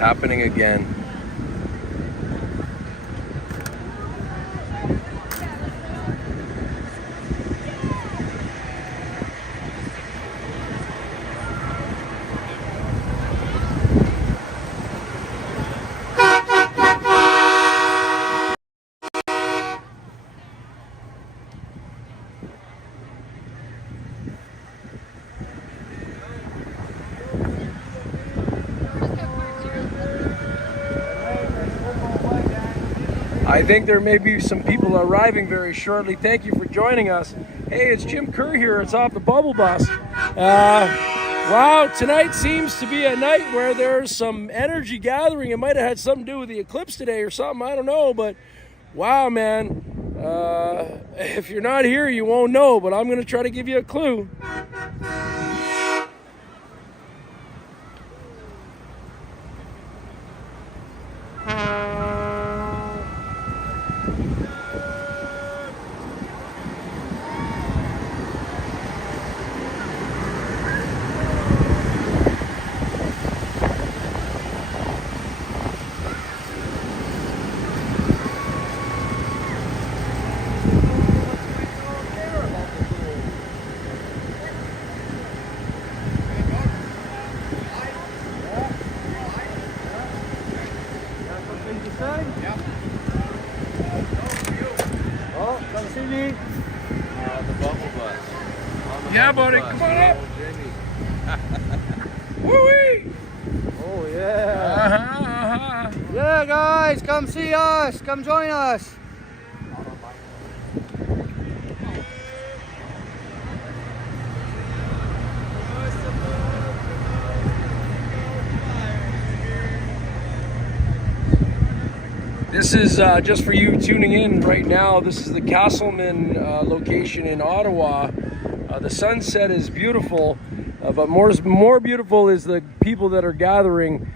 happening again. I think there may be some people arriving very shortly. Thank you for joining us. Hey, it's Jim Kerr here. It's off the Bubble Bus. Wow, tonight seems to be a night where there's some energy gathering. It might have had something to do with the eclipse today or something. I don't know, but wow, man. If you're not here, you won't know, but I'm going to try to give you a clue. Oh, come see me. The Bubble Bus. Yeah, buddy, come on up. Woo-wee! Oh, yeah. Uh-huh. Yeah, guys, come see us. Come join us. This is just for you tuning in right now. This is the Castleman location in Ottawa. The sunset is beautiful, but more beautiful is the people that are gathering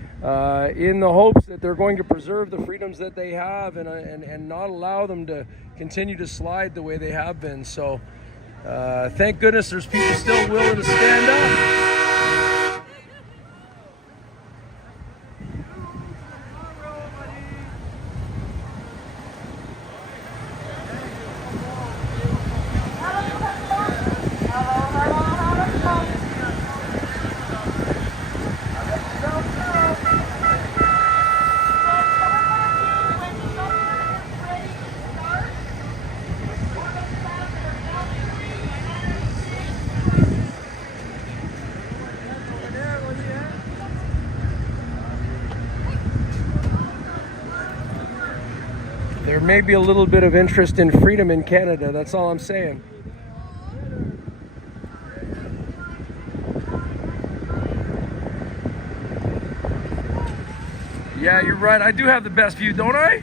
in the hopes that they're going to preserve the freedoms that they have and not allow them to continue to slide the way they have been. So thank goodness there's people still willing to stand up. There may be a little bit of interest in freedom in Canada, that's all I'm saying. Yeah, you're right. I do have the best view, don't I?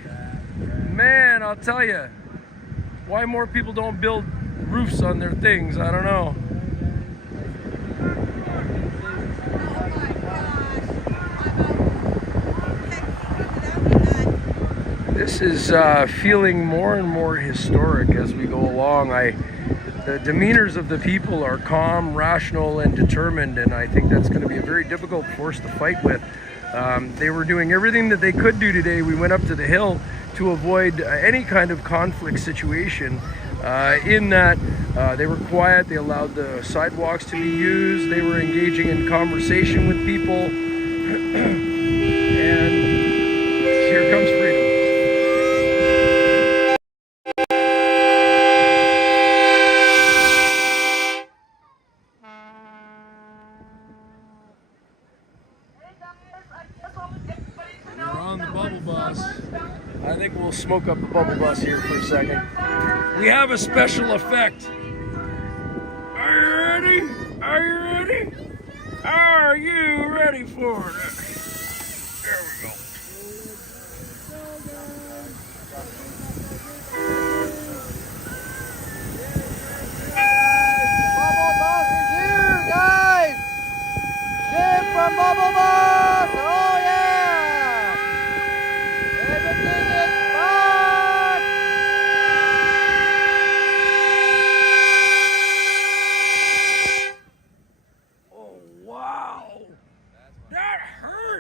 Man, I'll tell you. Why more people don't build roofs on their things, I don't know. This is feeling more and more historic as we go along. The demeanors of the people are calm, rational, and determined, and I think that's going to be a very difficult force to fight with. They were doing everything that they could do today. We went up to the hill to avoid any kind of conflict situation. In that they were quiet, they allowed the sidewalks to be used, they were engaging in conversation with people, and here comes freedom. We're on the Bubble Bus. I think we'll smoke up the Bubble Bus here for a second. We have a special effect. Are you ready? Are you ready? Are you ready for it? There we go. Bubble Bus is here, guys. Jim from Bubble Bus. Oh, yeah. Everything is fun. Oh, wow. That hurt.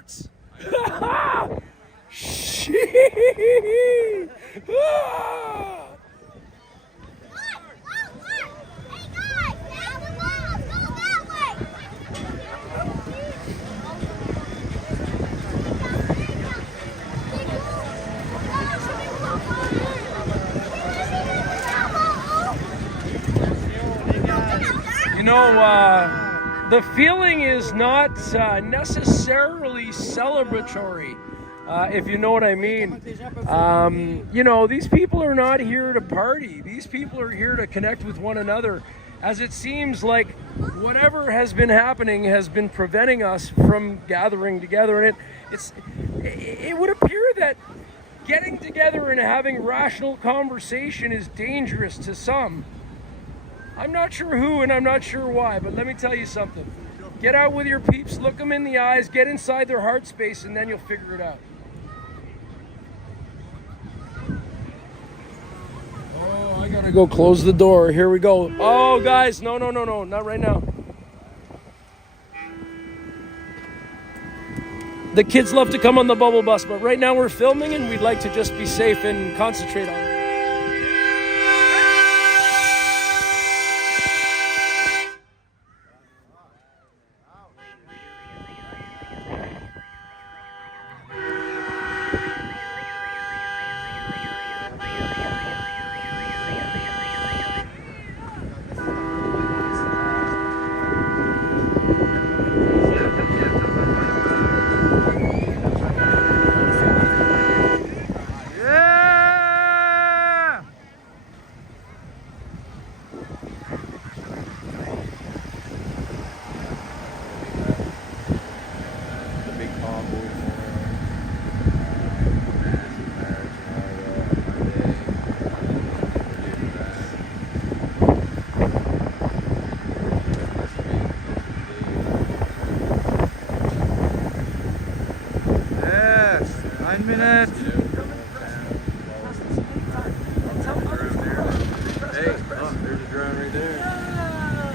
You know, the feeling is not necessarily celebratory, if you know what I mean. You know, these people are not here to party. These people are here to connect with one another, as it seems like whatever has been happening has been preventing us from gathering together. And it would appear that getting together and having rational conversation is dangerous to some. I'm not sure who and I'm not sure why, but let me tell you something. Get out with your peeps, look them in the eyes, get inside their heart space, and then you'll figure it out. Oh, I gotta go close the door. Here we go. Oh, guys, no, not right now. The kids love to come on the bubble bus, but right now we're filming and we'd like to just be safe and concentrate on it.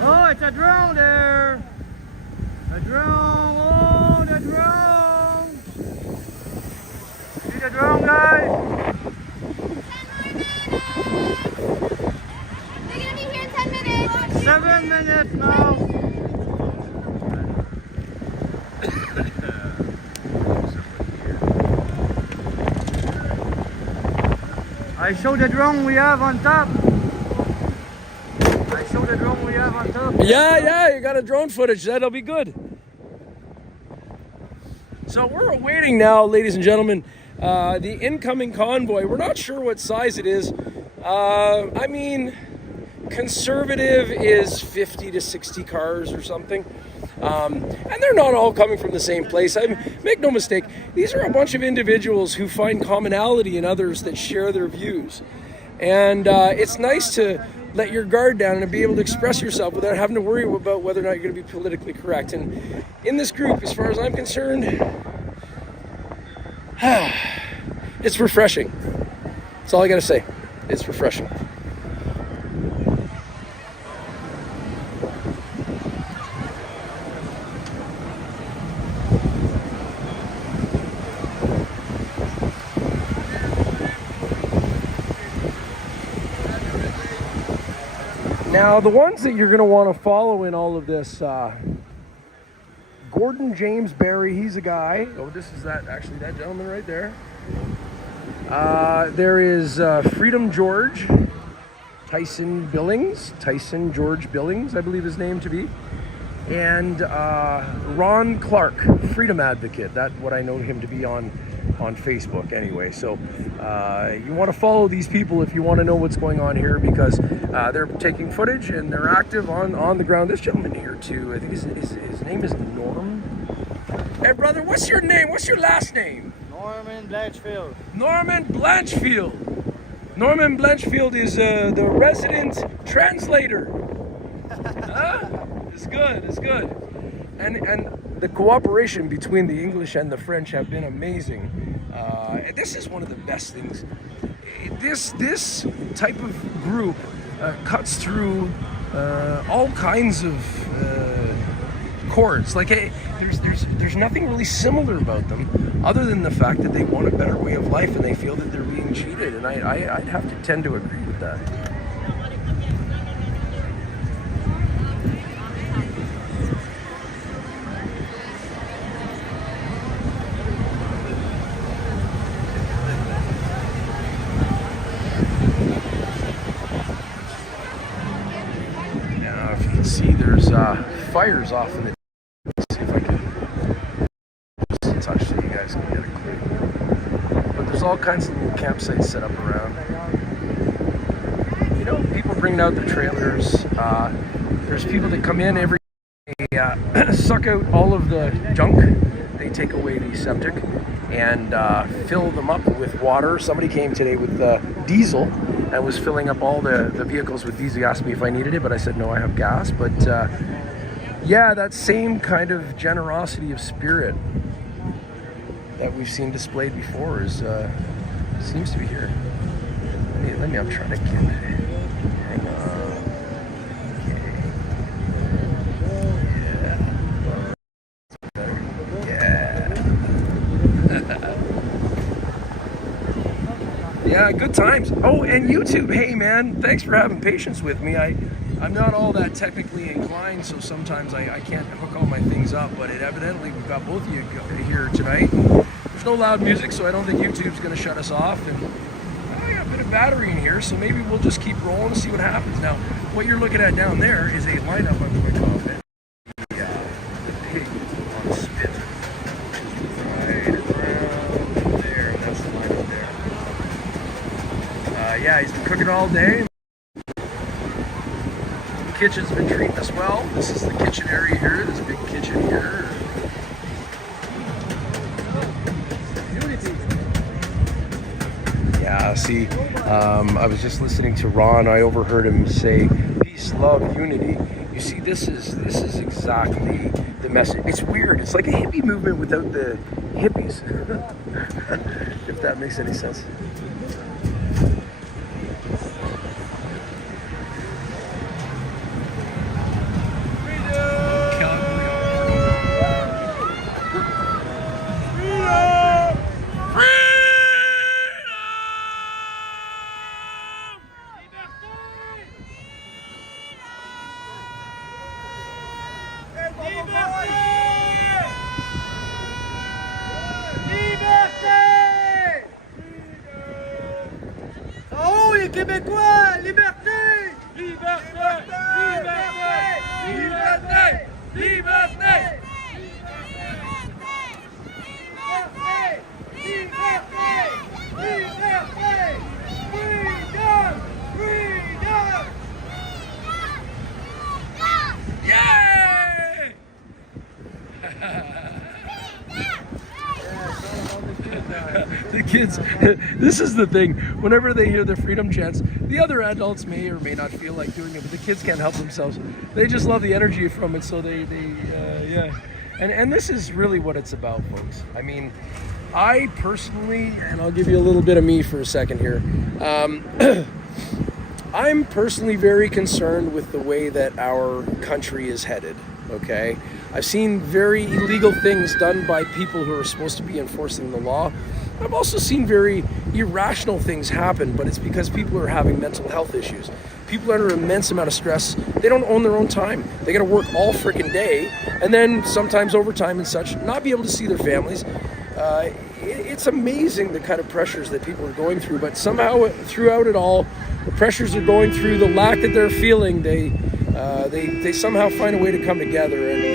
Oh, it's a drone there. A drone. Oh, the drone. See the drone, guys? 10 more minutes. They're gonna be here in 10 minutes. 7 minutes now. I show the drone we have on top. Yeah, you got a drone footage. That'll be good. So we're awaiting now, ladies and gentlemen, the incoming convoy. We're not sure what size it is. I mean, conservative is 50 to 60 cars or something. And they're not all coming from the same place. Make no mistake, these are a bunch of individuals who find commonality in others that share their views. And it's nice to let your guard down and be able to express yourself without having to worry about whether or not you're going to be politically correct. And in this group, as far as I'm concerned, it's refreshing. That's all I got to say. It's refreshing. Now, the ones that you're going to want to follow in all of this, Gordon James Barry, he's a guy. Oh, this is that gentleman right there. There is Freedom George, Tyson George Billings, I believe his name to be. And Ron Clark, Freedom Advocate. That's what I know him to be on Facebook anyway. So you want to follow these people if you want to know what's going on here, because they're taking footage and they're active on the ground. This gentleman here too, I think his name is Norm. Hey brother, what's your name? What's your last name? Norman Blanchfield. Norman Blanchfield. Norman Blanchfield is the resident translator. It's good. And the cooperation between the English and the French have been amazing. This is one of the best things. This type of group cuts through all kinds of chords. Like there's nothing really similar about them, other than the fact that they want a better way of life and they feel that they're being cheated. And I'd have to tend to agree with that. See, there's fires off in the. Let's see if I can just touch so you guys can get a clue. But there's all kinds of little campsites set up around. You know, people bringing out their trailers. There's people that come in every day, suck out all of the junk. They take away the septic and fill them up with water. Somebody came today with diesel and was filling up all the vehicles with diesel. He asked me if I needed it, but I said no, I have gas. But yeah, that same kind of generosity of spirit that we've seen displayed before is seems to be here. Let me I'm trying to get it. Hang on. Yeah, good times. Oh, and YouTube, hey man, thanks for having patience with me. I'm not all that technically inclined, so sometimes I can't hook all my things up, but evidently we've got both of you here tonight. There's no loud music, so I don't think YouTube's going to shut us off. And I got a bit of battery in here, so maybe we'll just keep rolling and see what happens. Now, what you're looking at down there is a lineup, I'm quite confident. The pig on spit. Right around there, and that's the lineup there. Yeah, he's been cooking all day. The kitchen's been treating us well. This is the kitchen area here. There's a big kitchen here. Yeah, see, I was just listening to Ron. I overheard him say, "Peace, love, unity." You see, this is exactly the message. It's weird. It's like a hippie movement without the hippies, if that makes any sense. Québécois, liberté! Liberté! Liberté! Liberté! Liberté! Liberté! Liberté! Freedom! Freedom! Yay! The kids, this is the thing, whenever they hear the freedom chants, the other adults may or may not feel like doing it, but the kids can't help themselves. They just love the energy from it, so yeah. And this is really what it's about, folks. I mean, I personally, and I'll give you a little bit of me for a second here, I'm personally very concerned with the way that our country is headed, okay? I've seen very illegal things done by people who are supposed to be enforcing the law. I've also seen very irrational things happen, but it's because people are having mental health issues. People are under an immense amount of stress. They don't own their own time. They gotta work all freaking day, and then sometimes overtime and such, not be able to see their families. It's amazing the kind of pressures that people are going through, but somehow throughout it all, the pressures they're going through, the lack that they're feeling, they somehow find a way to come together. And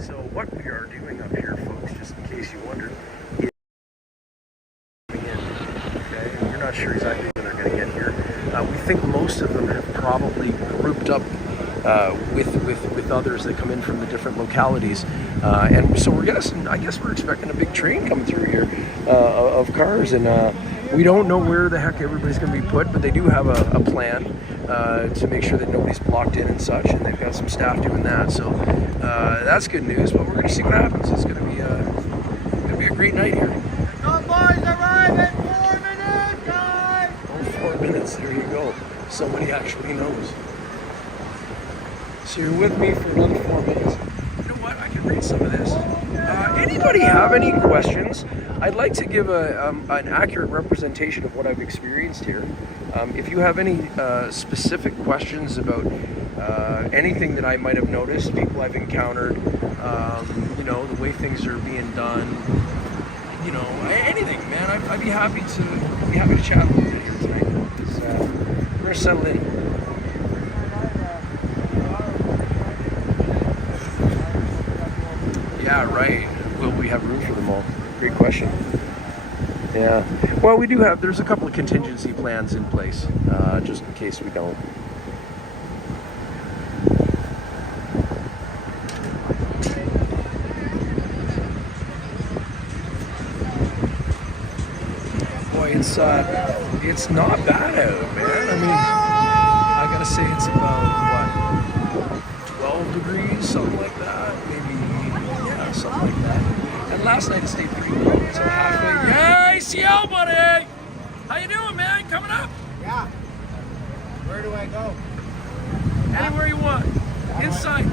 so what we are doing up here, folks, just in case you wondered, is coming in, okay? And we're not sure exactly when they're going to get here. We think most of them have probably grouped up with others that come in from the different localities, and so I guess we're expecting a big train coming through here of cars, and we don't know where the heck everybody's going to be put, but they do have a plan to make sure that nobody's blocked in and such, and they've got some staff doing that, so that's good news. But we're going to see what happens. It's going to be a great night here. Convoys arrive in 4 minutes, guys! Oh, 4 minutes. There you go. Somebody actually knows. So you're with me for another 4 minutes. You know what? I can read some of this. Anybody have have any questions, I'd like to give an accurate representation of what I've experienced here. If you have any specific questions about anything that I might have noticed, people I've encountered, you know, the way things are being done, you know, anything, man, I'd be happy to chat a little bit here tonight. We're gonna settle in. Yeah, right. Will we have room for them all? Great question. Yeah. Well, we do have. There's a couple of contingency plans in place, just in case we don't. It's not bad out, man. I mean, I gotta say it's about what, 12 degrees, something like that. Maybe, yeah, something like that. And last night it stayed pretty cold, so halfway. Hey, ACL, buddy! How you doing, man? Coming up? Yeah. Where do I go? Anywhere you want. Inside.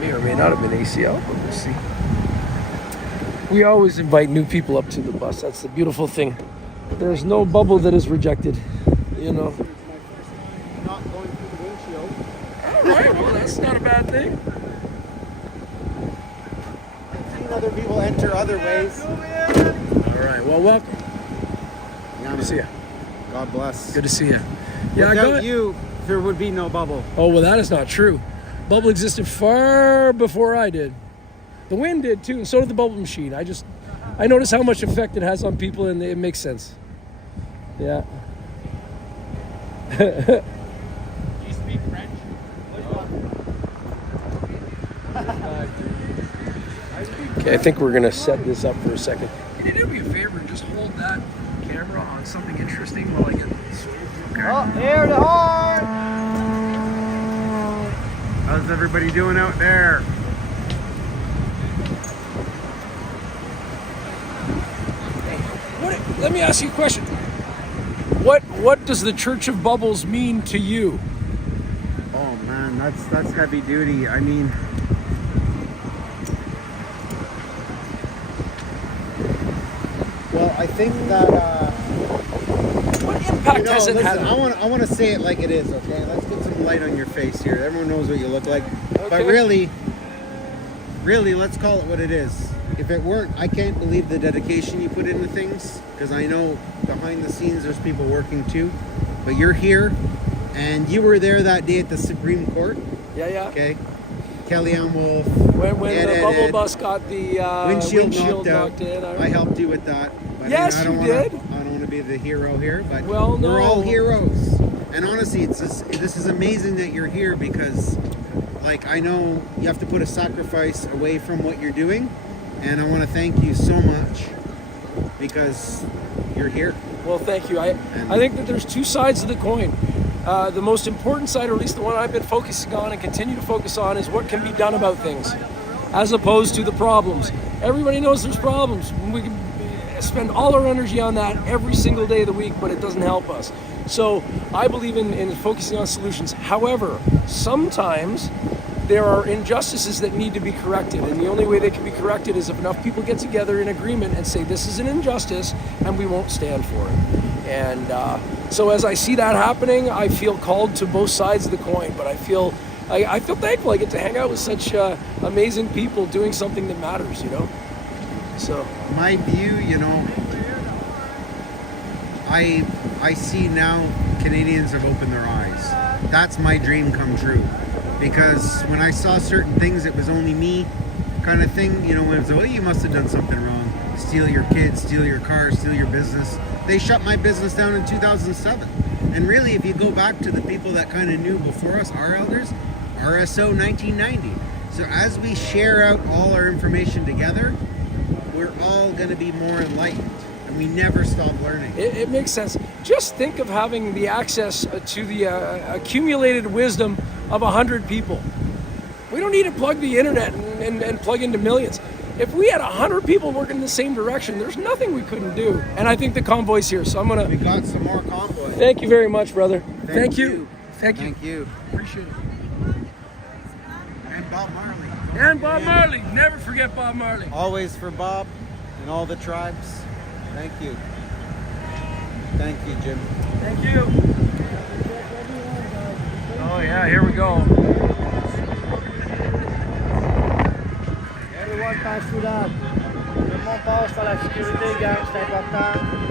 May or may not have been ACL, but we'll see. We always invite new people up to the bus. That's the beautiful thing. There's no bubble that is rejected, you know. It's my first time not going through the windshield. All right, well, that's not a bad thing. I've seen other people enter other ways. All right, well, welcome. Good to see you. God bless. Good to see you. Yeah, Without you, there would be no bubble. Oh, well, that is not true. Bubble existed far before I did. The wind did too, and so did the bubble machine. I notice how much effect it has on people, and it makes sense. Yeah. Do you speak French? Okay, I think we're gonna set this up for a second. Can you do me a favor and just hold that camera on something interesting while I get this? Okay. Oh, air to horn! How's everybody doing out there? Let me ask you a question. What does the Church of Bubbles mean to you? Oh man, that's heavy duty. I mean, well, I think that What impact has it had? I want to say it like it is. Okay, let's put some light on your face here. Everyone knows what you look like, Okay. but really, let's call it what it is. If it weren't, I can't believe the dedication you put into things, because I know behind the scenes there's people working too. But you're here, and you were there that day at the Supreme Court. Yeah. Okay, Kellyanne Wolf. When the bubble bus got the windshield knocked in. I helped you with that. But Yes, I don't you wanna, did. I don't want to be the hero here, but Well, no. we're all heroes. And honestly, this is amazing that you're here, because, like, I know you have to put a sacrifice away from what you're doing, and I want to thank you so much because you're here. Well, thank you. I think that there's two sides of the coin. The most important side, or at least the one I've been focusing on and continue to focus on, is what can be done about things, as opposed to the problems. Everybody knows there's problems. We can spend all our energy on that every single day of the week, but it doesn't help us. So I believe in focusing on solutions. However, sometimes there are injustices that need to be corrected, and the only way they can be corrected is if enough people get together in agreement and say this is an injustice and we won't stand for it. And so as I see that happening, I feel called to both sides of the coin, but I feel thankful I get to hang out with such amazing people doing something that matters, you know. So My view, you know, I see now Canadians have opened their eyes. That's my dream come true. Because when I saw certain things, it was only me kind of thing. You know, when it was, oh, you must have done something wrong. Steal your kids, steal your car, steal your business. They shut my business down in 2007. And really, if you go back to the people that kind of knew before us, our elders, RSO 1990. So as we share out all our information together, we're all going to be more enlightened. And we never stop learning. it makes sense. Just think of having the access to the accumulated wisdom of 100 people. We don't need to plug the internet and plug into millions. If we had 100 people working in the same direction, there's nothing we couldn't do. And I think the Convoy's here, so I'm gonna. We got some more Convoy. Thank you very much, brother. Thank you. Thank you. Appreciate it. Bob Marley. And Bob Marley. Never forget Bob Marley. Always for Bob and all the tribes. Thank you. Thank you, Jim. Thank you. Oh yeah, here we go. Everyone pass through that. Tout le monde passe par la sécurité, gang, c'est important.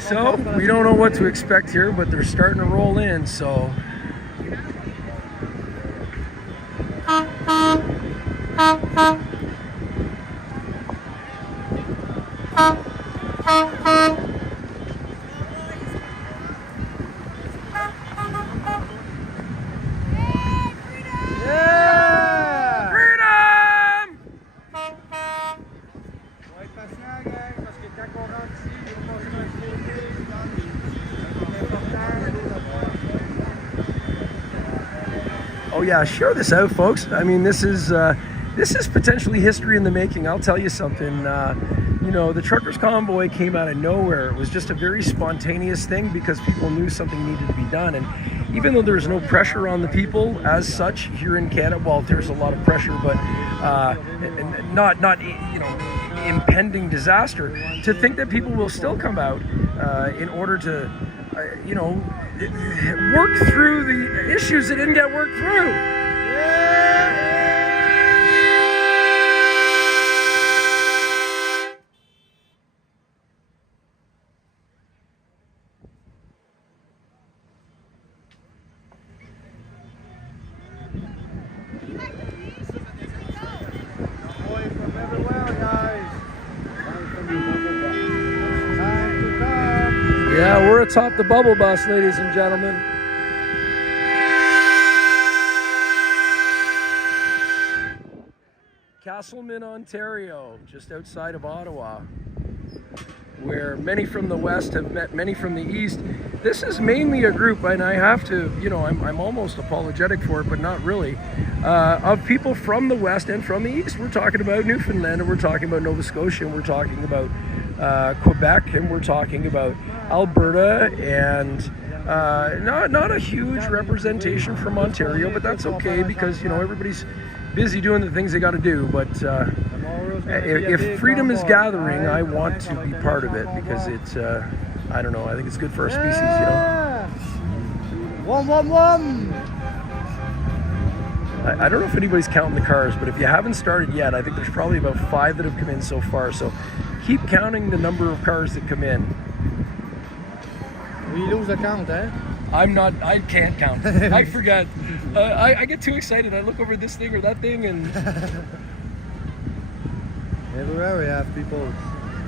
So, we don't know what to expect here, but they're starting to roll in, so. Oh yeah, share this out, folks. I mean, this is potentially history in the making. I'll tell you something. You know, the truckers' convoy came out of nowhere. It was just a very spontaneous thing because people knew something needed to be done. And even though there's no pressure on the people as such here in Canada, well, there's a lot of pressure, but not you know, impending disaster. To think that people will still come out in order to you know, work through the issues that didn't get worked through. Convoy from everywhere, guys. Time to come. Yeah, we're atop the bubble bus, ladies and gentlemen. Castleman, Ontario, just outside of Ottawa, where many from the west have met many from the east. This is mainly a group, and I have to, you know, I'm almost apologetic for it, but not really, of people from the west and from the east. We're talking about Newfoundland, and we're talking about Nova Scotia, and we're talking about Quebec, and we're talking about Alberta, and not a huge representation from Ontario, but that's okay because, you know, everybody's busy doing the things they got to do. But if freedom is gathering, I want to be part of it because it's, I don't know, I think it's good for our species, you know. Wom. I don't know if anybody's counting the cars, but if you haven't started yet, I think there's probably about 5 that have come in so far. So keep counting the number of cars that come in. We lose the count, eh? I can't count. I forget. I get too excited. I look over this thing or that thing and... Everywhere we have people,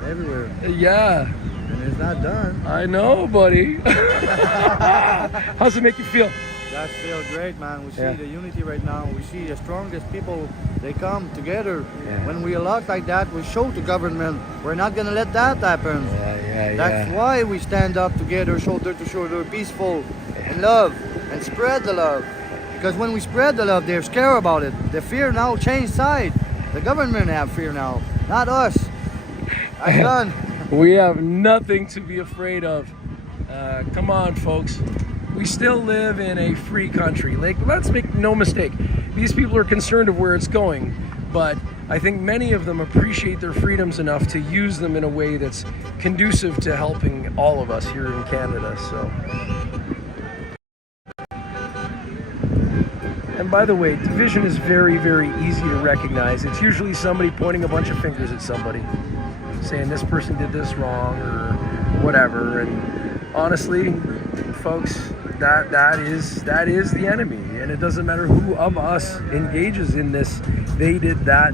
everywhere. Yeah. And it's not done. I know, buddy. How's it make you feel? That feels great, man. We see Yeah. the unity right now. We see the strongest people, they come together. Yeah. When we elect like that, we show to government, we're not going to let that happen. That's why we stand up together, shoulder to shoulder, peaceful, and love, and spread the love. Because when we spread the love, they're scared about it. The fear now changed side. The government have fear now, not us. I'm done. We have nothing to be afraid of. Come on, folks. We still live in a free country. Like, let's make no mistake. These people are concerned of where it's going, but I think many of them appreciate their freedoms enough to use them in a way that's conducive to helping all of us here in Canada. So, and by the way, division is very, very easy to recognize. It's usually somebody pointing a bunch of fingers at somebody, saying this person did this wrong or whatever. And honestly, folks, that is the enemy, and it doesn't matter who of us engages in this. They did that,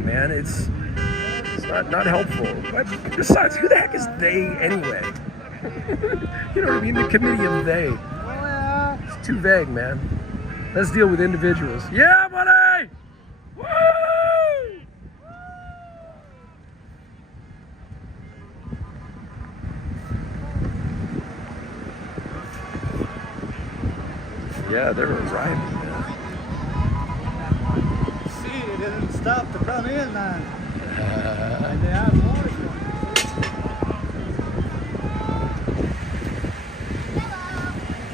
man. It's not helpful. But besides, who the heck is they anyway? You know what I mean? The committee of they. It's too vague, man. Let's deal with individuals. Yeah, buddy! Woo! Yeah, they're arriving, man. See, it didn't stop to come in, man. And they have more.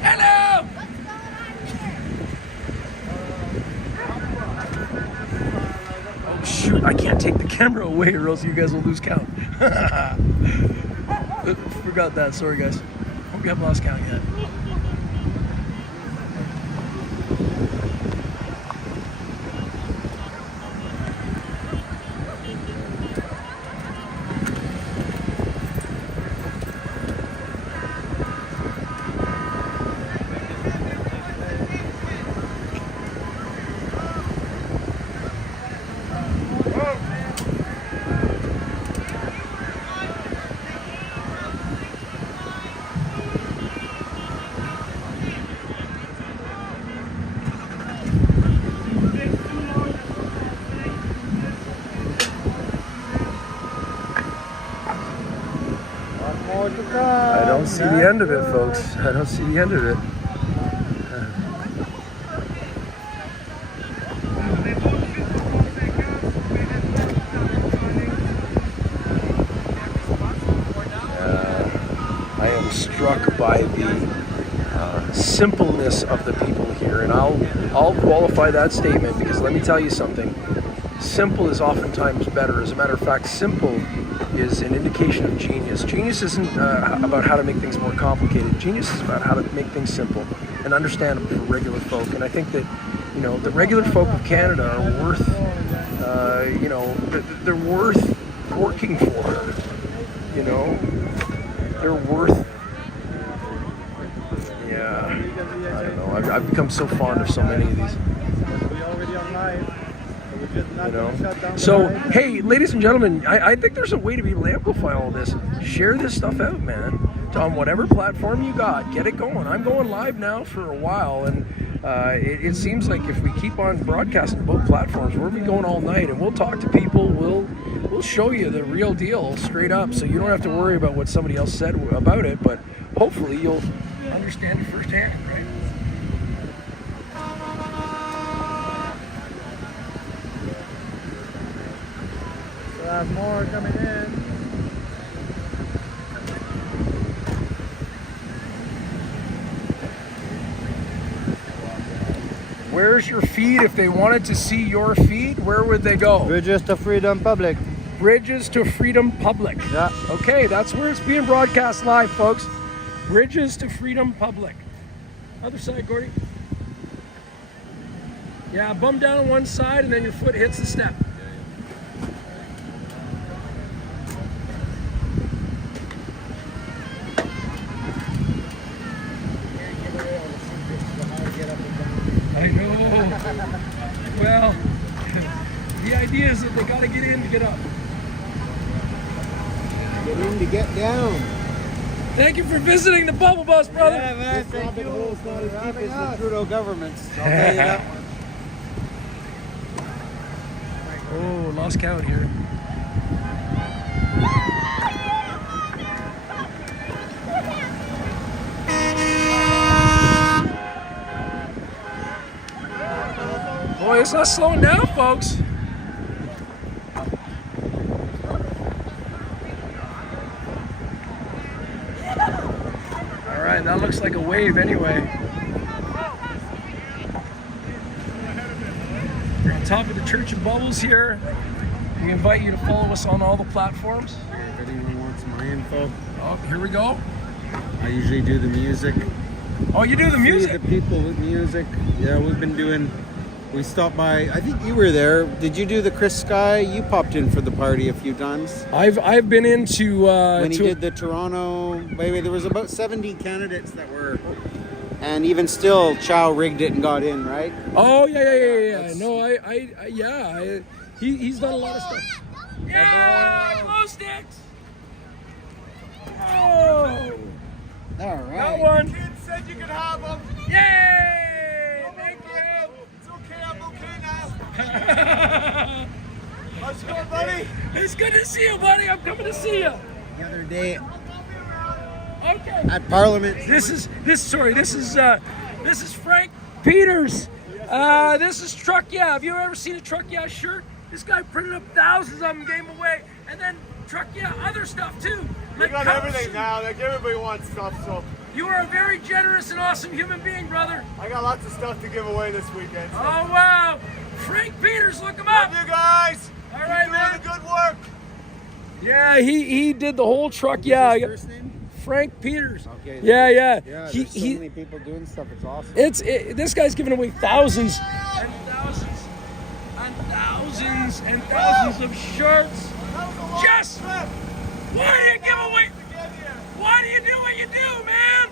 Hello! I can't take the camera away or else you guys will lose count. Forgot that. Sorry, guys. Hope you haven't lost count yet. I don't see the end of it, folks. I don't see the end of it. I am struck by the simpleness of the people here, and I'll qualify that statement because let me tell you something. Simple is oftentimes better. As a matter of fact, simple is an indication of genius. Genius isn't about how to make things more complicated. Genius is about how to make things simple and understandable for regular folk. And I think that, you know, the regular folk of Canada are worth, you know, they're worth working for. You know, they're worth. Yeah, I don't know. I've become so fond of so many of these. You know? So, hey, ladies and gentlemen, I think there's a way to be able to amplify all this. Share this stuff out, man. On whatever platform you got, get it going. I'm going live now for a while, and it seems like if we keep on broadcasting both platforms, we'll be going all night, and we'll talk to people. We'll show you the real deal straight up, so you don't have to worry about what somebody else said about it. But hopefully, you'll understand it firsthand, right? We'll have more coming in. Where's your feed? If they wanted to see your feed, where would they go? Bridges to Freedom Public. Bridges to Freedom Public. Yeah. Okay, that's where it's being broadcast live, folks. Bridges to Freedom Public. Other side, Gordy. Yeah, bum down on one side and then your foot hits the step. I know. Well, the idea is that they got to get in to get up. Get in to get down. Thank you for visiting the Bubble Bus, brother. Yeah, man, This thank rabbit you hole's not as for deep having as the us. Trudeau government's. I'll tell you that one. Oh, lost count here. Boy, it's not slowing down, folks. All right, that looks like a wave anyway. We're on top of the Church of Bubbles here. We invite you to follow us on all the platforms. If anyone wants my info, Oh, here we go. I usually do the music. Oh, you do the music? See the people with music. Yeah, we've been doing. We stopped by. I think you were there. Did you do the Chris Sky? You popped in for the party a few times. I've been into When he did the Toronto. Wait, there was about 70 candidates that were. And even still, Chow rigged it and got in, right? Oh yeah. That's- No, he's done a lot of stuff. Yeah, glow sticks. Oh, All right. that one. Kids said you could have them. Yay! Thank you. It's okay, I'm okay now. How's it going, buddy? It's good to see you, buddy. I'm coming to see you. The other day Okay. at Parliament. This is Frank Peters. This is Truck Yeah. Have you ever seen a Truck Yeah shirt? This guy printed up thousands of them, gave them away, and then Truck Yeah other stuff too. We Like got cups. everything now. Like everybody wants stuff, so You are a very generous and awesome human being, brother. I got lots of stuff to give away this weekend. So. Oh wow, Frank Peters, look him Love up. you guys. All right, Yeah, he did the whole truck. Yeah, I got First name? Frank Peters. Okay. Yeah. Yeah, there's so many people doing stuff. It's awesome. This guy's giving away thousands and thousands and thousands and thousands of shirts. Just why do you give away? Why do you do what you do, man?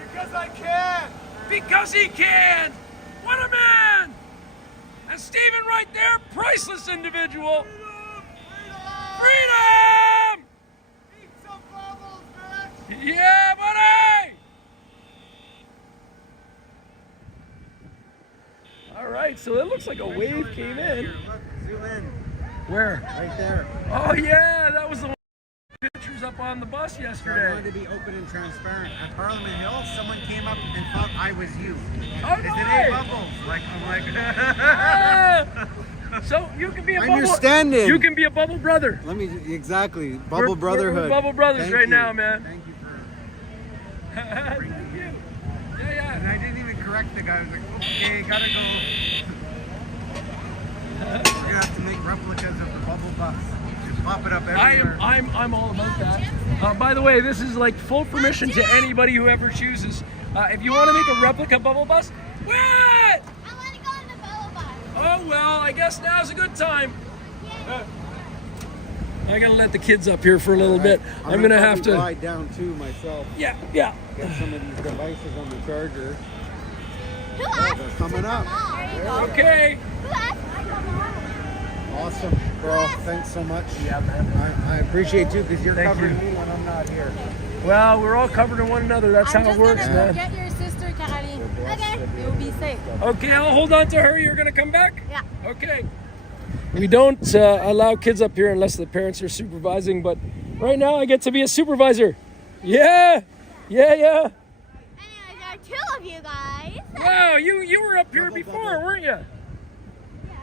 Because I can. Because he can. What a man! And Steven right there, priceless individual. Freedom! Eat some bubbles, bitch. Yeah, buddy! All right, so it looks like a wave came in. Look, zoom in. Where? Right there. Oh yeah, that was the one pictures up on the bus I yesterday. wanted to be open and transparent. At Parliament Hill, someone came up and thought I was you. Oh, They no said, way. hey, Bubbles. I'm like, Ah! So you can be a bubble. Understanding. You can be a bubble brother. Let me exactly We're- bubble brotherhood. We're bubble brothers Thank right you. now, man. Thank you for. Thank you. Yeah. And I didn't even correct the guy. I was like, okay, gotta go. We're gonna have to make replicas of the bubble bus. Just pop it up everywhere. I'm all about that. By the way, this is like full permission to anybody who ever chooses. If you want to make a replica bubble bus, what? I want to go on the bubble bus. Oh well, I guess now's a good time. Yeah. I gotta let the kids up here for a little bit. I'm gonna have probably to. ride down too myself. Yeah. Get some of these devices on the charger. Who asked they're to coming come up. on? Okay. Who asked to come on? Awesome, bro. Thanks so much. Yeah, man. I appreciate you because you're Thank covering you. me when I'm not here. Well, we're all covered in one another. That's how it works, man. Get your sister, Caroline. Okay. You'll be safe. Okay, I'll hold on to her. You're gonna come back? Yeah. Okay. We don't allow kids up here unless the parents are supervising, but right now I get to be a supervisor. Yeah. Anyways, there are two of you guys. Wow, you were up here Double before, bubble. weren't you? Yeah.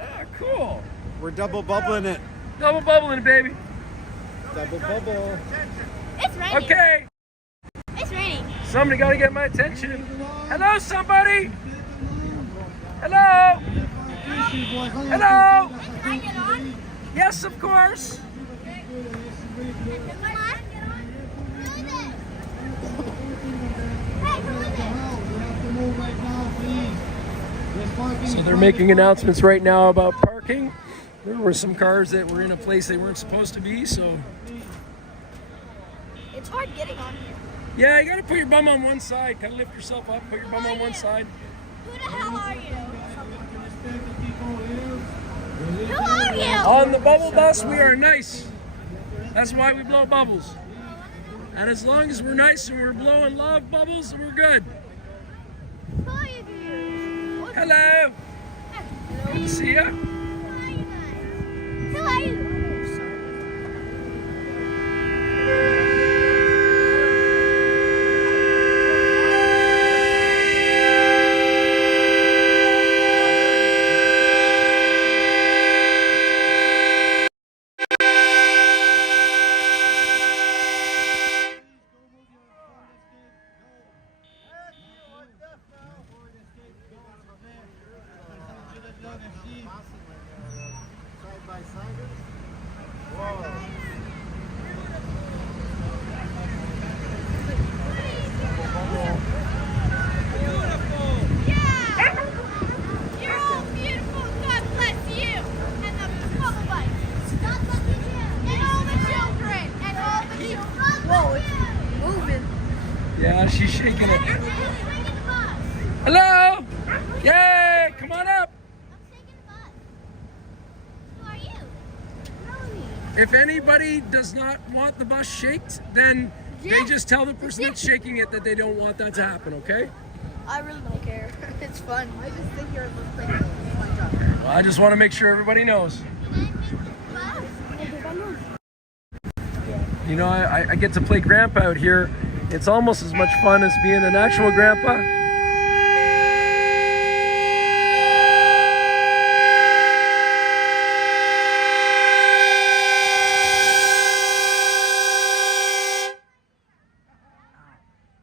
Ah, cool. We're double bubbling it. Double bubbling, baby. Double bubble. It's raining. Okay. It's raining. Somebody got to get my attention. Hello, somebody. Hello. Hello. Can I get on? Yes, of course. Come on. Who is it? Hey, who is it? So they're making announcements right now about parking. There were some cars that were in a place they weren't supposed to be, so It's hard getting on here. yeah, you gotta put your bum on one side. Kind of lift yourself up, put your bum on one side. Who the hell are you? Who are you? On the bubble bus, we are nice. That's why we blow bubbles. And as long as we're nice and we're blowing love bubbles, we're good. Who are you? Hello. Good to see ya. Who are you guys? Who are you? Side by side. Yeah! You're all beautiful. God bless you. And the bubble bites. God bless you. And all the children. And all the children. Whoa, it's moving. Yeah, she's shaking it. Ringing the bus. Hello. Yay! Come on up. I'm shaking the bus. Who are you? Melanie. If anybody does not want the bus shaked, then they Yeah. just tell the person that's shaking it that they don't want that to happen, okay? I really don't care. It's fun. I just think you're a little Well, I just want to make sure everybody knows. You know, I get to play grandpa out here. It's almost as much fun as being an actual grandpa.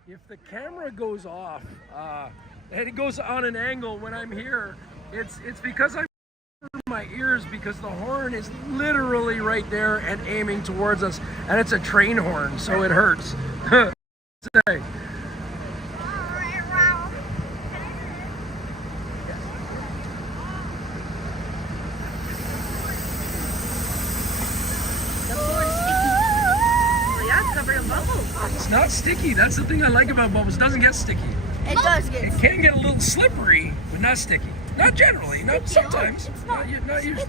If the camera goes off and it goes on an angle when I'm here, it's because I'm my ears because the horn is literally right there and aiming towards us, and it's a train horn, so it hurts. Say. It's not sticky. That's the thing I like about bubbles. It doesn't get sticky. It does get. It can get a little slippery, but not sticky. Not generally. Not sometimes. Not usually.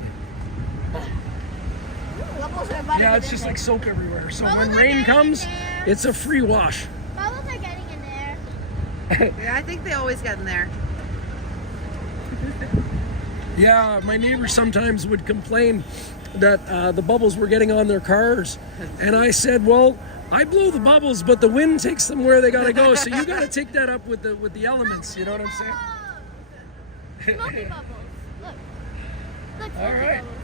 Yeah, it's just like soap everywhere. So when rain comes, it's a free wash. Bubbles are getting in there. Yeah, I think they always get in there. Yeah, my neighbors sometimes would complain that the bubbles were getting on their cars, and I said, well, I blow the bubbles, but the wind takes them where they gotta go. So you gotta take that up with the elements. You know what I'm saying? Smoky bubbles. Look. Look, smoky All right. bubbles.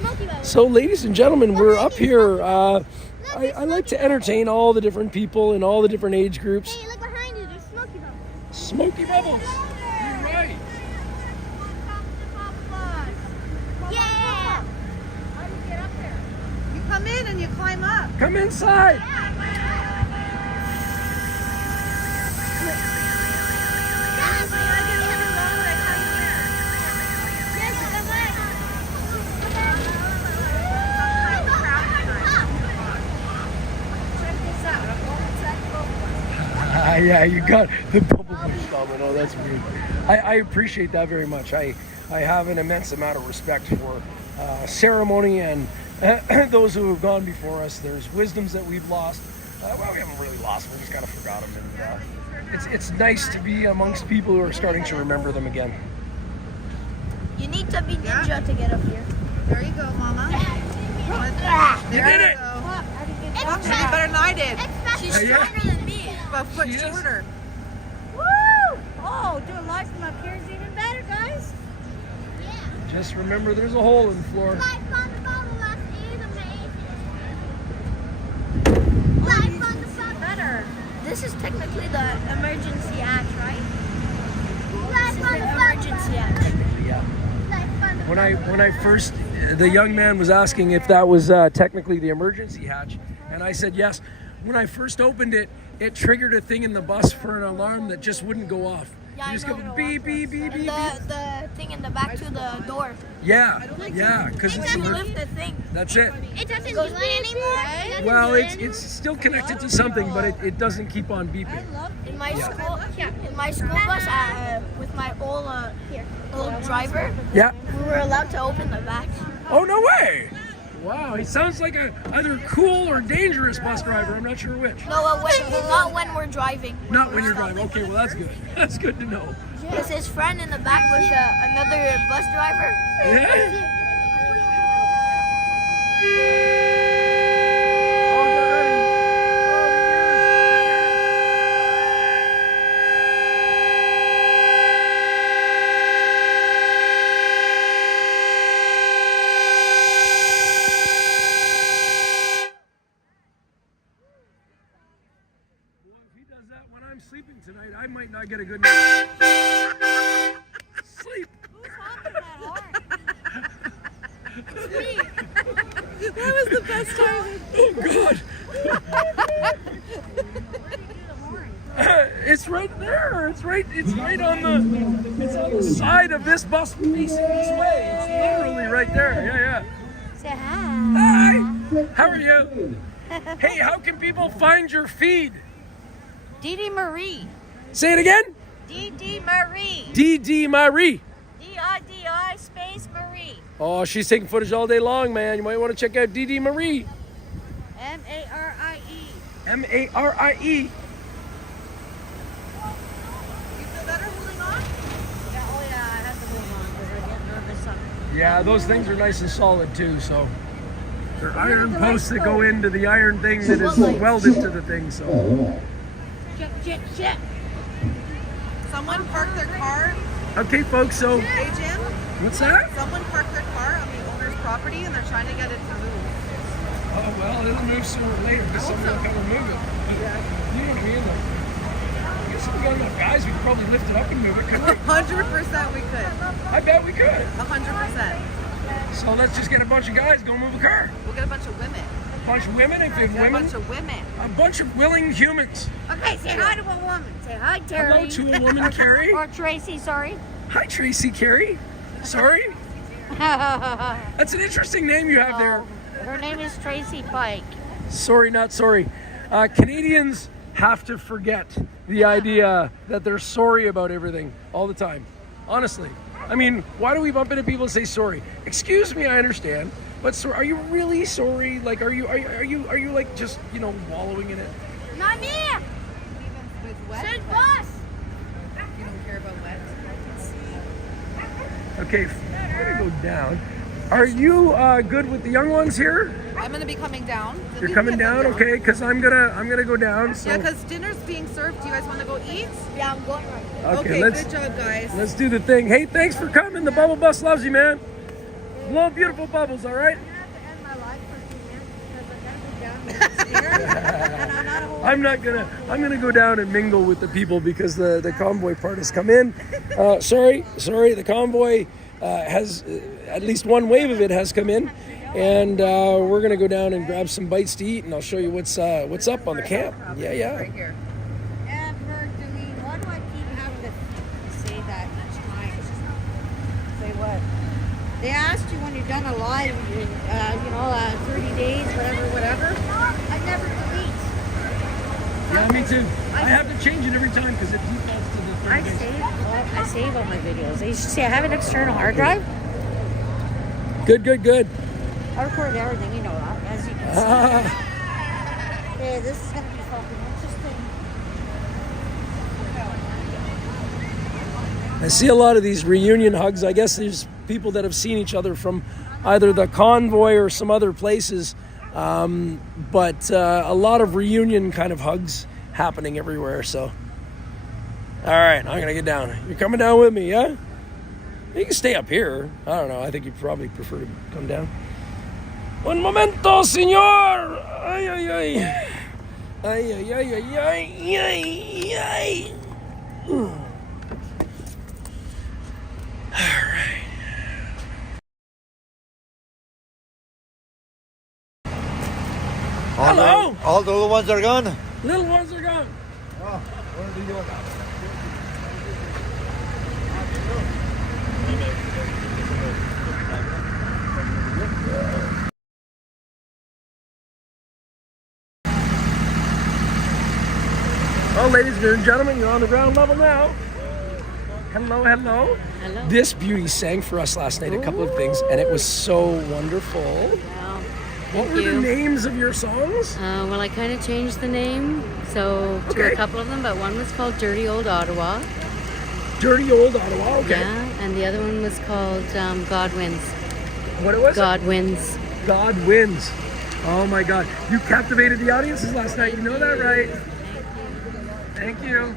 Smoky bubbles. So, ladies and gentlemen, we're up here. I like to entertain all the different people in all the different age groups. Hey, look behind you. There's smoky bubbles. Smoky bubbles. You're right. Yeah. How do you get up there? You come in and you climb up. Come inside. Yeah, you got the bubble bush comment. Oh, that's weird. I appreciate that very much. I have an immense amount of respect for ceremony and those who have gone before us. There's wisdoms that we've lost. Well, we haven't really lost them. We just kind of forgot them. And it's nice to be amongst people who are starting to remember them again. You need to be ninja to get up here. There you go, Mama. You did it! She did better than I did. She's stronger than me. About a foot She is. shorter. Woo! Oh, doing live from up here is even better, guys. Yeah. Just remember there's a hole in the floor. Life on the bubble, that is amazing. Life on the bubble. Better. This is technically the emergency hatch, right? Life on the emergency hatch. Yeah. Life on the When I first, the young man was asking if that was technically the emergency hatch, and I said yes. When I first opened it, it triggered a thing in the bus for an alarm that just wouldn't go off. Yeah, You just I know. go beep, beep, beep, beep, beep. The thing in the back to the door. Yeah, because it's You emergency. lift the thing. That's it. It doesn't do it anymore. Well, it's still connected to something, but it doesn't keep on beeping. In my school bus, with my old driver, Yeah. we were allowed to open the back. Oh, no way. Wow, he sounds like a either cool or dangerous bus driver. I'm not sure which. No, not when we're driving. Not when you're driving. Okay, well, that's good. That's good to know. Because his friend in the back was another bus driver. Yeah? Sleeping tonight, I might not get a good night. Sleep. That was the best time. Oh God. It's right there. It's right on the side of this bus facing this way. It's literally right there. Yeah. Say hi. Hi. How are you? Hey, how can people find your feed? Dee Marie. Say it again. Dee Marie. D Marie. D-I-D-I space Marie. Oh, she's taking footage all day long, man. You might want to check out D Marie. M-A-R-I-E. M-A-R-I-E. You feel better holding on? Yeah, oh yeah, I have to hold on because I get nervous. Yeah, those things are nice and solid too, so they're iron posts that go into the iron thing that is welded to the thing, so. Shit. Someone parked their car. Okay, folks, so Hey, Jim. what's that? Someone parked their car on the owner's property and they're trying to get it to move. Oh, well, it'll move sooner or later because someone will come and move it. You know what I mean? Like, I guess So we got enough guys, we could probably lift it up and move it, couldn't we? 100% we could. I bet we could. 100%. So let's just get a bunch of guys, go move a car. We'll get a bunch of women. A bunch of women, if you have Get a women. bunch of women. A bunch of willing humans. Okay, say hi to a woman. Say hi, Terry. Hello to a woman, Carrie. Or Tracy, sorry. Hi, Tracy, Carrie. Sorry. That's an interesting name you have there. Her name is Tracy Pike. Sorry, not sorry. Canadians have to forget the idea that they're sorry about everything all the time. Honestly. I mean, why do we bump into people and say sorry? Excuse me, I understand. But are you really sorry? Like, are you like just, you know, wallowing in it? Not me. With wet? Says boss. You don't care about wet? Okay, we're gonna go down. Are you good with the young ones here? I'm going to be coming down. You're coming down, okay? Because I'm gonna go down. So. Yeah, because dinner's being served. Do you guys want to go eat? Yeah, I'm going right now. Okay, Good job, guys. let's do the thing. Hey, thanks for coming. The Bubble Bus loves you, man. Blow beautiful bubbles, all right? I'm gonna go down and mingle with the people because the convoy part has come in. Sorry, the convoy has at least one wave of it has come in, and we're gonna go down and grab some bites to eat, and I'll show you what's up on the camp. Yeah. Right here. Why do I keep having to say that each time? Say what? They asked you when you're done a live, 30 days, whatever. I never delete. Yeah, me too. I have to change it every time because it defaults to the 30 days. I save all my videos. You should see I have an external hard drive. Good. I record everything, you know that, as you can see. Yeah, this is gonna be fucking interesting. I see a lot of these reunion hugs. I guess there's people that have seen each other from either the convoy or some other places. But a lot of reunion kind of hugs happening everywhere. So, all right, I'm gonna get down. You're coming down with me, yeah? You can stay up here. I don't know. I think you probably prefer to come down. Un momento, señor. Ay, ay, ay. Ay, ay, ay, ay, ay, ay, ay. Hello. All the little ones are gone. Little ones are gone. Oh, where are they going? Well, ladies and gentlemen, you're on the ground level now. Hello. Hello. This beauty sang for us last night a couple of things, and it was so wonderful. Well, What thank were you. the names of your songs? Well, I kind of changed the name, so to Okay. a couple of them, but one was called Dirty Old Ottawa. Dirty Old Ottawa, okay. Yeah, and the other one was called God Wins. What it was? God Wins. God Wins. Oh my God. You captivated the audiences last night. You know that, right? Thank you.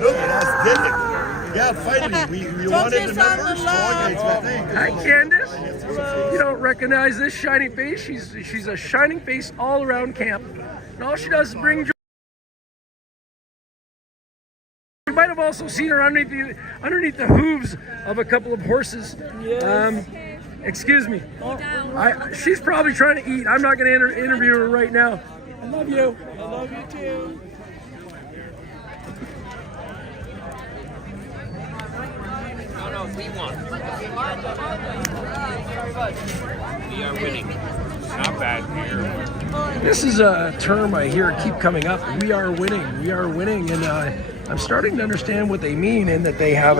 Look, that's different. Yeah, finally, we wanted the numbers. Hi, Candace. You don't recognize this shiny face? She's a shining face all around camp. And all she does is bring joy. You might have also seen her underneath the hooves of a couple of horses. Excuse me. She's probably trying to eat. I'm not going to interview her right now. I love you. I love you too. We won. We are winning. Not bad here. This is a term I hear keep coming up. We are winning. We are winning. And I'm starting to understand what they mean in that they have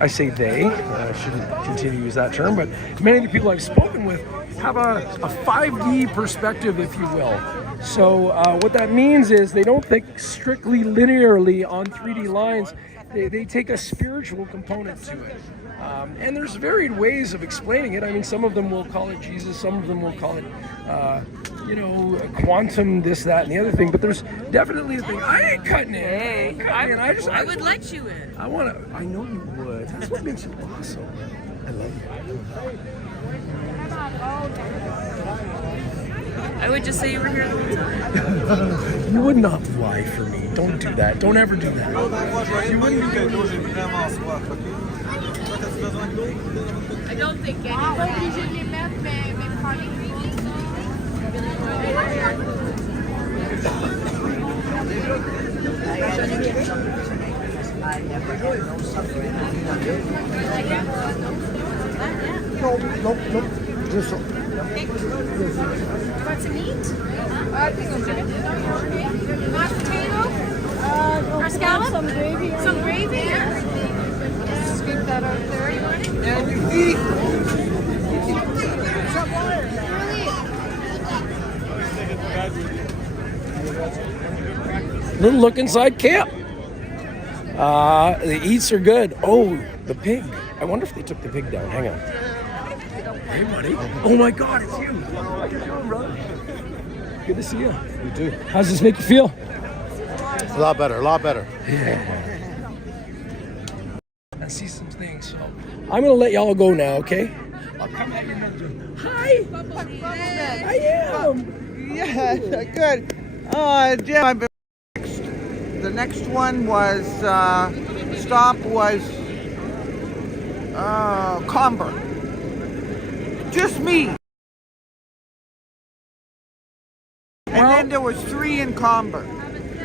I say they, I shouldn't continue to use that term, but many of the people I've spoken with have a 5D perspective, if you will. So what that means is they don't think strictly linearly on 3D lines. they take a spiritual component to it. And there's varied ways of explaining it. I mean, some of them will call it Jesus, some of them will call it, quantum, this, that, and the other thing. But there's definitely a thing. I ain't cutting it. Hey, I would let you in. I know you would. That's what makes you awesome. I love you. I would just say you were here the whole time. You would not lie for me. Don't do that. Don't ever do that. You wouldn't do that. I don't think anybody. Nope. Just Want some meat? Mashed potato? Or scallop? Some gravy. Some gravy? Yeah. Scoop that out there. You want it? And you eat. little look inside camp. The eats are good. Oh, the pig. I wonder if they took the pig down. Hang on. Hey, buddy. Oh my God, it's you. How you doing, brother? Good to see you. You too. How's this make you feel? A lot better, a lot better. Yeah. I see some things, so I'm gonna let y'all go now, okay? I'll come at you another time. Hi. I am. Yeah, good. Jim, I've been next. The next one was stop was Comber. Just me. And then there was 3 in Comber.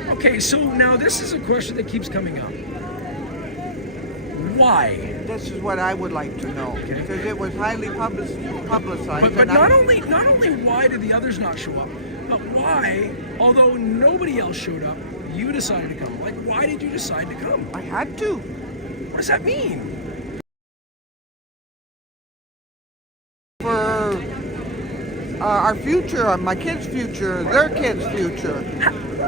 Okay, so now this is a question that keeps coming up. Why? This is what I would like to know, because it was highly publicized. But not only why did the others not show up, but why, although nobody else showed up, you decided to come. Like, why did you decide to come? I had to. What does that mean? For our future, my kids' future, their kids' future.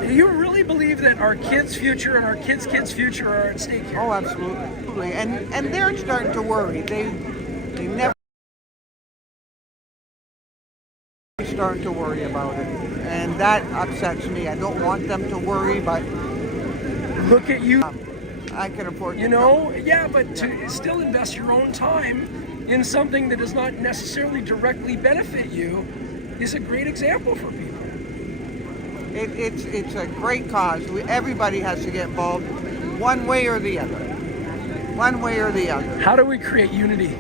You really believe that our kids' future and our kids' kids' future are at stake here? Oh, absolutely. And they're starting to worry. They never starting to worry about it. And that upsets me. I don't want them to worry, but look at you. I can afford to. You know, yeah, but to still invest your own time in something that does not necessarily directly benefit you is a great example for people. It's a great cause. Everybody has to get involved one way or the other. One way or the other. How do we create unity?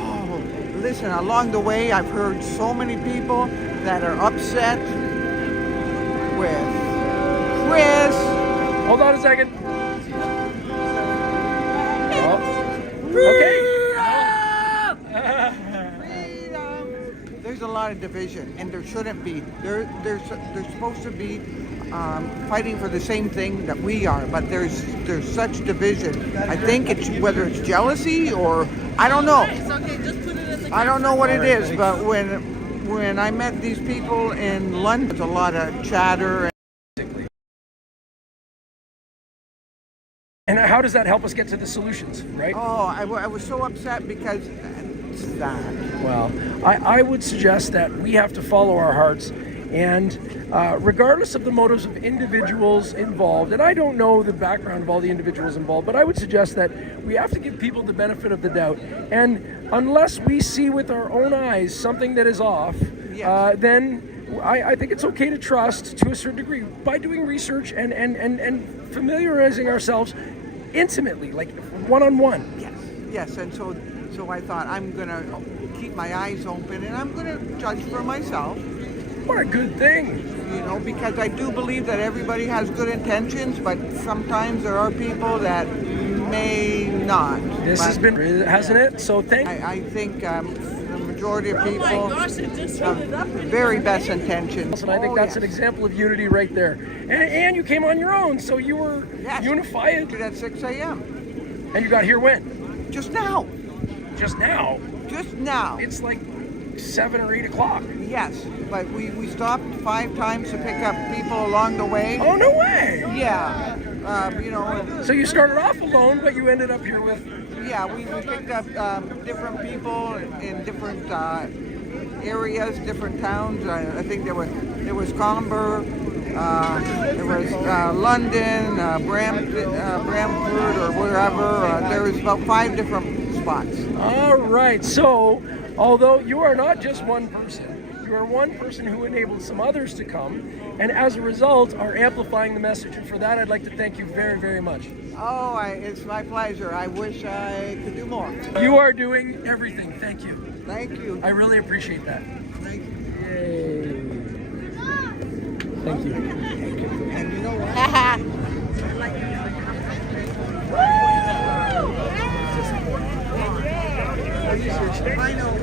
Oh, listen, along the way I've heard so many people that are upset with Chris. Hold on a second. Oh. Okay. There's a lot of division, and there shouldn't be. They're supposed to be fighting for the same thing that we are, but there's such division. I think it's whether it's jealousy or I don't know. I don't know what it is, but when I met these people in London, there's a lot of chatter. And how does that help us get to the solutions, right? Oh, I was so upset because it's that. Well, I would suggest that we have to follow our hearts, and regardless of the motives of individuals involved, and I don't know the background of all the individuals involved, but I would suggest that we have to give people the benefit of the doubt. And unless we see with our own eyes something that is off, then I think it's okay to trust to a certain degree by doing research and familiarizing ourselves intimately, like one-on-one. Yes, and so I thought I'm gonna keep my eyes open and I'm gonna judge for myself. What a good thing. You know, because I do believe that everybody has good intentions, but sometimes there are people that may not. This has been, hasn't it? So I think the majority of people it just have very best intentions. And I think that's an example of unity right there. And you came on your own, so you were unified. At 6 a.m. And you got here when? Just now. Just now? Just now. It's like 7 or 8 o'clock. Yes, but we stopped 5 times to pick up people along the way. Oh, no way. Yeah. You know. So you started off alone, but you ended up here with. Yeah, we picked up different people in different areas, different towns. I think there was Colombo, there was London, Bramford, or wherever. There was about 5 different spots. All right. So, although you are not just one person, you are one person who enabled some others to come, and as a result are amplifying the message. And for that, I'd like to thank you very, very much. Oh, it's my pleasure. I wish I could do more. You are doing everything. Thank you. Thank you. I really appreciate that. Thank you. Yay. Thank you. And you know what? I know.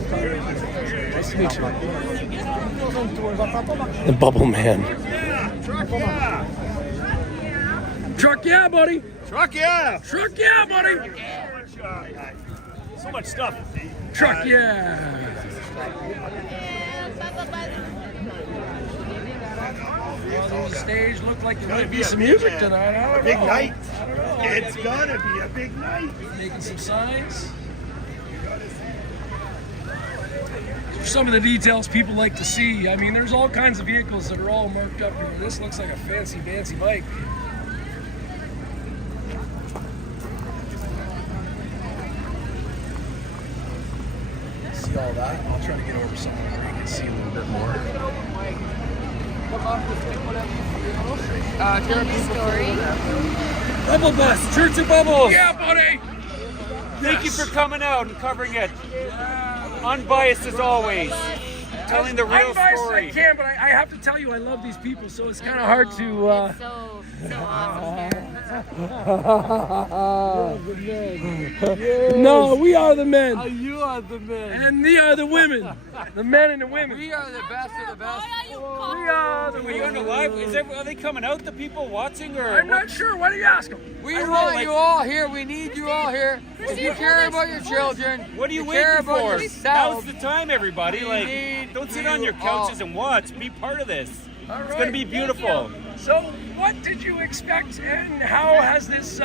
Nice to meet you. The Bubble Man. Truck yeah, buddy. Truck yeah. Truck yeah, buddy. So much stuff. Truck yeah. Well, the stage looked like there might be some music tonight. I don't know. Big night. I don't know. It's gonna be a big night. Making some signs. These are some of the details people like to see. I mean, there's all kinds of vehicles that are all marked up here. This looks like a fancy bike. See all that? I'll try to get over something where you can see a little bit more. Bubble Bus, Church of Bubbles. Yeah, buddy. Thank you for coming out and covering it. Unbiased as always. Telling the real Unbiased story. I can, but I have to tell you, I love these people, so it's kind of hard to. So awesome No, we are the men, You are the man. and we are the women. The men and the women. We are the best of the best. We are the Are you on the live? Are they coming out, the people watching? Or I'm not sure. Why do you ask them? We I don't want know, like- you all here. We need you all here. If you care about your children, What are you care waiting about for? Now's yourself. the time, everybody. We Like, need don't sit you on your couches all. and watch. Be part of this. All It's right. going to be beautiful. So, what did you expect, and how has this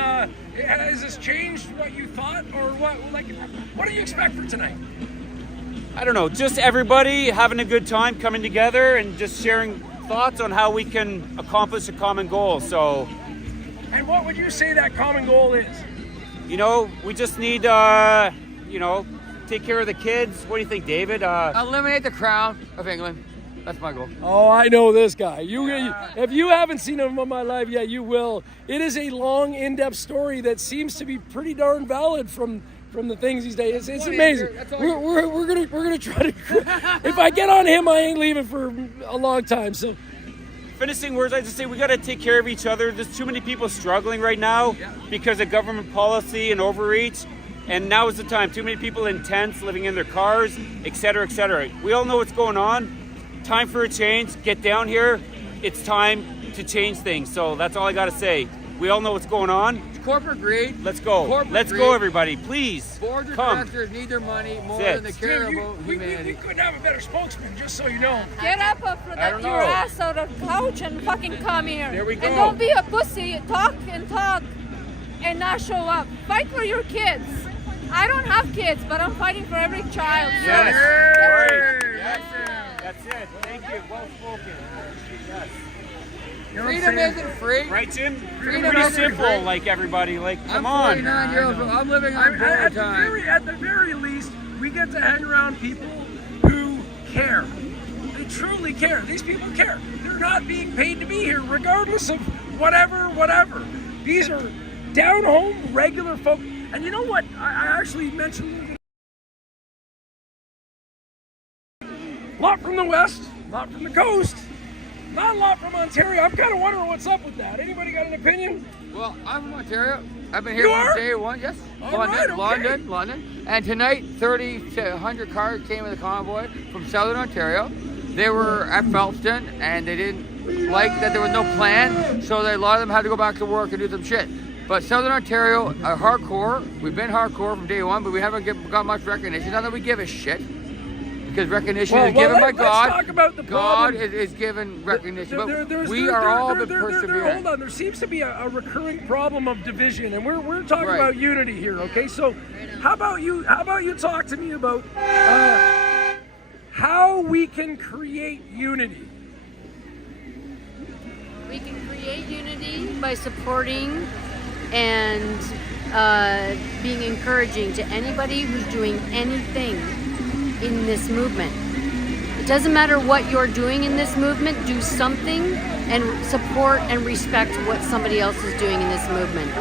changed what you thought, or what do you expect for tonight? I don't know. Just everybody having a good time, coming together, and just sharing thoughts on how we can accomplish a common goal. So, And what would you say that common goal is? you know, we just need, take care of the kids. What do you think, David? Eliminate the crown of England. That's my goal. Oh, I know this guy. If you haven't seen him on my live yet, you will. It is a long, in-depth story that seems to be pretty darn valid from the things these days. It's amazing. We're gonna try to. If I get on him, I ain't leaving for a long time. So. Finishing words, I just say we got to take care of each other. There's too many people struggling right now because of government policy and overreach. And now is the time. Too many people in tents, living in their cars, et cetera, et cetera. We all know what's going on. Time for a change. Get down here. It's time to change things. So that's all I got to say. We all know what's going on. Corporate greed. Let's go. Corporate Let's greed. go, everybody. Please. Board of come. directors need their money more That's than they it. care Dude, about we humanity. couldn't have a better spokesman, just so you know. Get up from I don't your know. ass out of the couch and fucking come here. There we go. And don't be a pussy. Talk and not show up. Fight for your kids. I don't have kids, but I'm fighting for every child. So Yes. Yay. Right. That's it. Thank you. Well spoken. Yes. You know what I'm Freedom saying? isn't free. Right, Jim? Freedom Pretty isn't simple, free. like everybody. Like, I'm come on. 49 years old. I'm living on borrowed time. At the very least, we get to hang around people who care. They truly care. These people care. They're not being paid to be here, regardless of whatever. These are down-home, regular folk. And you know what? I actually mentioned a lot from the west, a lot from the coast, not a lot from Ontario. I'm kind of wondering what's up with that. Anybody got an opinion? Well, I'm from Ontario. I've been here You from are? day one. Yes. All right, okay. London. And tonight, 30 to 100 cars came with a convoy from Southern Ontario. They were at Phelpston, and they didn't like that there was no plan, so a lot of them had to go back to work and do some shit. But Southern Ontario are hardcore. We've been hardcore from day one, but we haven't got much recognition. Not that we give a shit. because recognition Well, is given by let's God. talk about the God problem. is given recognition, but we there- are all there- the there- perseverance. Hold on, there seems to be a recurring problem of division, and we're talking Right. about unity here. Okay, so how about you talk to me about how we can create unity? We can create unity by supporting and being encouraging to anybody who's doing anything in this movement. It doesn't matter what you're doing in this movement, do something and support and respect what somebody else is doing in this movement.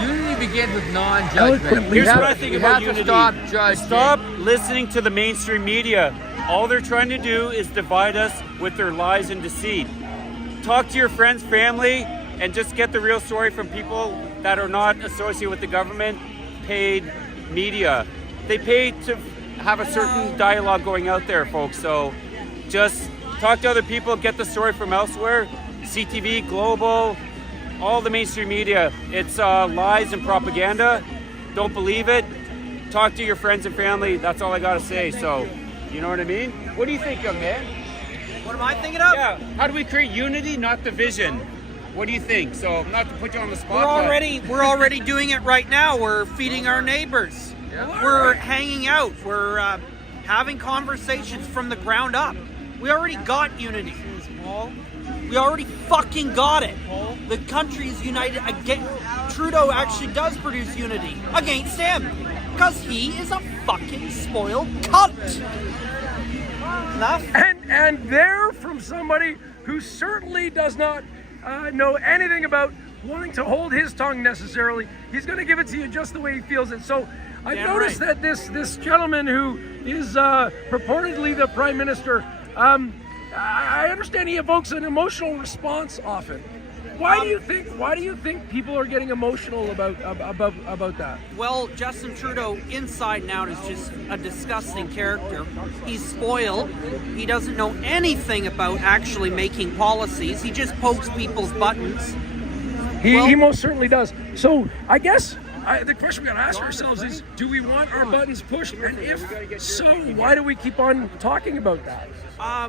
Unity begins with non-judgment. Here's what I think about unity. Stop judging. Stop listening to the mainstream media. All they're trying to do is divide us with their lies and deceit. Talk to your friends, family, and just get the real story from people that are not associated with the government paid media. They pay to have a certain dialogue going out there, folks. So just talk to other people, get the story from elsewhere. CTV, Global, all the mainstream media. It's lies and propaganda. Don't believe it. Talk to your friends and family. That's all I gotta say. So, you know what I mean? What do you think of, man? What am I thinking of? Yeah. How do we create unity, not division? What do you think? So, not to put you on the spot. We're already doing it right now. We're feeding our neighbors. We're hanging out. We're having conversations from the ground up. We already got unity, Paul. We already fucking got it. The country is united again. Trudeau actually does produce unity against him because he is a fucking spoiled cunt. Enough. And they're from somebody who certainly does not know anything about wanting to hold his tongue necessarily. He's going to give it to you just the way he feels it. So I've noticed that this gentleman who is purportedly the prime minister, I understand he evokes an emotional response often. Why do you think people are getting emotional about that? Well, Justin Trudeau, inside and out, is just a disgusting character. He's spoiled. He doesn't know anything about actually making policies. He just pokes people's buttons. He most certainly does. So I guess the question we got to ask ourselves is, do we want our buttons pushed? And if so, why do we keep on talking about that?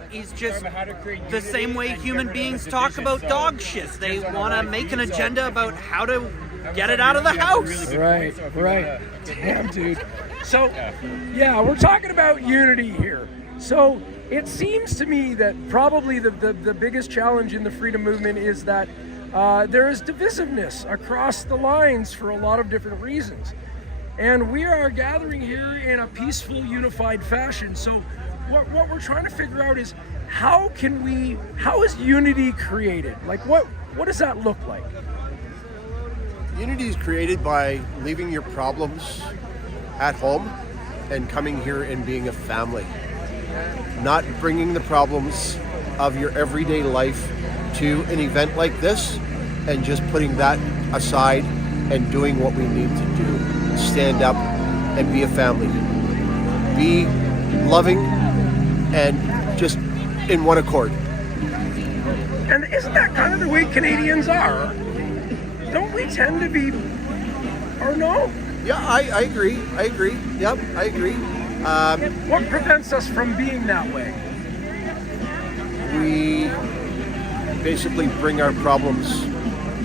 He's just the same way human beings talk about dog shit. They want to make an agenda about how to get it out of the house. Right. Damn, dude. So, yeah, we're talking about unity here. So it seems to me that probably the biggest challenge in the freedom movement is that there is divisiveness across the lines for a lot of different reasons. And we are gathering here in a peaceful, unified fashion. So what we're trying to figure out is how is unity created? Like what does that look like? Unity is created by leaving your problems at home and coming here and being a family. Not bringing the problems of your everyday life to an event like this and just putting that aside and doing what we need to do. Stand up and be a family. Be loving and just in one accord. And isn't that kind of the way Canadians are? Don't we tend to be, or no? Yeah, I agree. Yep, I agree. What prevents us from being that way? We basically bring our problems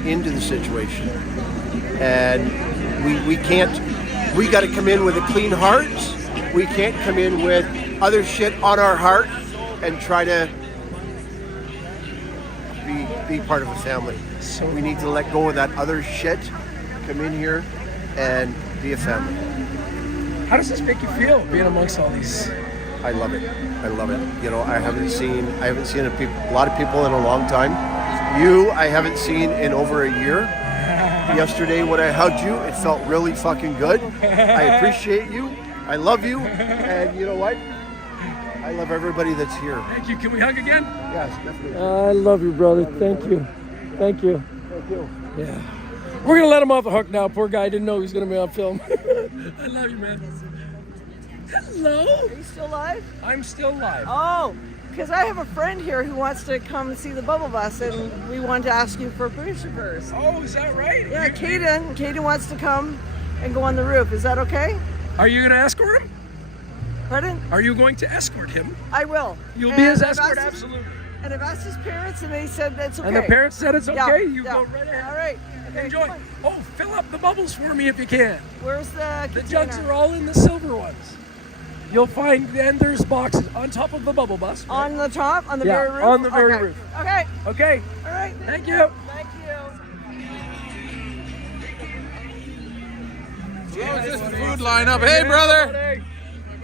into the situation. And we got to come in with a clean heart. We can't come in with other shit on our heart and try to be part of a family. So we need to let go of that other shit, come in here and be a family. How does this make you feel, being amongst all these? I love it. You know, I haven't seen a lot of people in a long time. I haven't seen in over a year. Yesterday when I hugged you, it felt really fucking good. I appreciate you. I love you. And you know what? I love everybody that's here. Thank you. Can we hug again? Yes, definitely. I love you, brother. Thank you. Thank you. Yeah. We're going to let him off the hook now. Poor guy didn't know he was going to be on film. I love you, man. Hello? Are you still live? I'm still live. Oh, because I have a friend here who wants to come see the Bubble Bus, and we wanted to ask you for permission first. Oh, is that right? Yeah, Caden wants to come and go on the roof. Is that okay? Are you going to escort him? Pardon? Are you going to escort him? I will. You'll be his And I've escort, asked his- absolutely. And I've asked his parents, and they said that's okay. And the parents said it's okay? Yeah, You yeah. go right ahead. All right. Okay, Enjoy. come on. Oh, fill up the bubbles for me if you can. Where's the The container? jugs are all in the silver ones. You'll find, and there's boxes on top of the bubble bus. Right? On the top? On the Yeah, very roof? on the very Okay. roof. Okay. Okay. All right. Thank you. Thank you. Well, just the food lineup. Hey, brother. My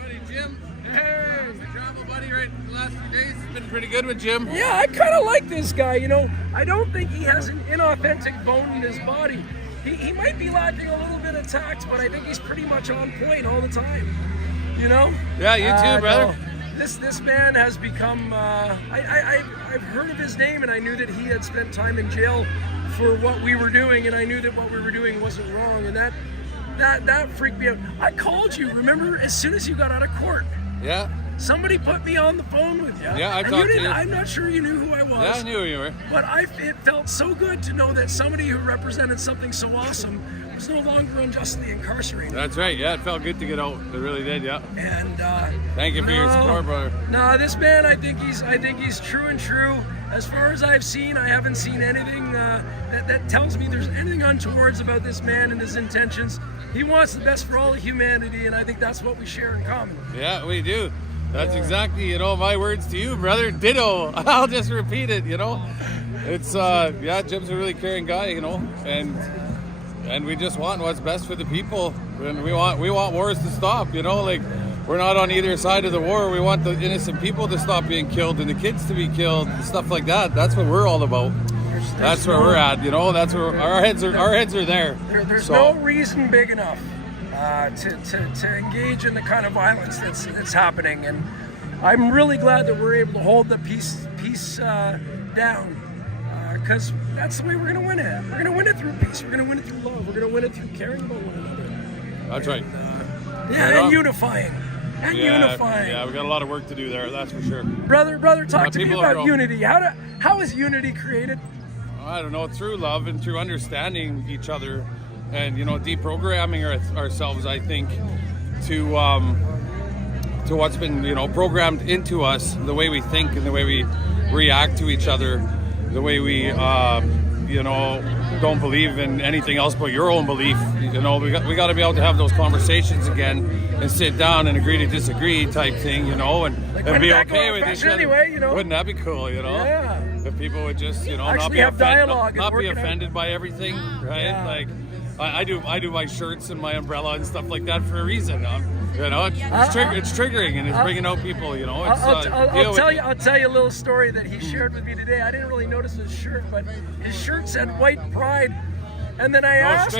buddy Jim. Hey. My travel buddy right the last few days. It's been pretty good with Jim. Yeah, I kind of like this guy, you know. I don't think he has an inauthentic bone in his body. He might be lacking a little bit of tact, but I think he's pretty much on point all the time. You know? Yeah, you too, brother. No. This man has become. I've heard of his name, and I knew that he had spent time in jail for what we were doing, and I knew that what we were doing wasn't wrong, and that freaked me out. I called you, remember, as soon as you got out of court. Yeah. Somebody put me on the phone with you. Yeah, I and talked to you. I'm not sure you knew who I was. Yeah, I knew who you were. But it felt so good to know that somebody who represented something so awesome was no longer unjustly incarcerated. That's right. Yeah, it felt good to get out. It really did. Yeah. And thank you for your support, brother. No, this man, I think he's true and true. As far as I've seen, I haven't seen anything that tells me there's anything untowards about this man and his intentions. He wants the best for all of humanity, and I think that's what we share in common. Yeah, we do. That's exactly, my words to you, brother. Ditto. I'll just repeat it, It's, Jim's a really caring guy, and we just want what's best for the people. And we want wars to stop, like, we're not on either side of the war. We want the innocent people to stop being killed and the kids to be killed and stuff like that. That's what we're all about. That's where we're at, That's where our heads are there. There's no reason big enough to engage in the kind of violence that's happening, and I'm really glad that we're able to hold the peace down, because that's the way we're going to win it. We're going to win it through peace. We're going to win it through love. We're going to win it through caring about one another. That's right. And unifying. Unifying. Yeah, we got a lot of work to do there. That's for sure. Brother, talk to me about unity. How is unity created? I don't know, through love and through understanding each other, and deprogramming ourselves, I think, to what's been programmed into us, the way we think and the way we react to each other, the way we don't believe in anything else but your own belief. We got to be able to have those conversations again and sit down and agree to disagree type thing, and be okay with each other. Anyway, Wouldn't that be cool, Yeah. If people would just, not be have dialogue not be and offended by everything, right? Yeah. Like, I do my shirts and my umbrella and stuff like that for a reason. It's triggering and it's bringing out people. I'll tell you a little story that he shared with me today. I didn't really notice his shirt, but his shirt said "White Pride," and then I asked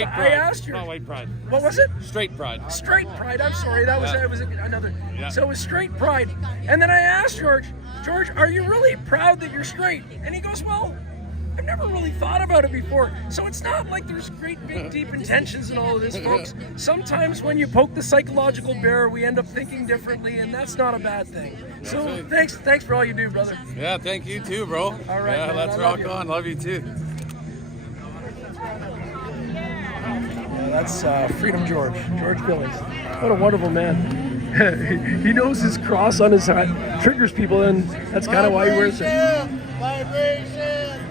you, not White Pride. What was it? Straight Pride. Straight Pride. I'm sorry, that was another. Yeah. So it was Straight Pride, and then I asked George, are you really proud that you're straight? And he goes, well, I've never really thought about it before. So it's not like there's great big deep intentions in all of this, folks. Sometimes when you poke the psychological bear, we end up thinking differently, and that's not a bad thing. So thanks for all you do, brother. Yeah, thank you too, bro. All right, yeah, man, let's rock on. Love you too. Yeah, that's Freedom George Billings. What a wonderful man. He knows his cross on his hat triggers people, and that's kind of why he wears it. Vibration.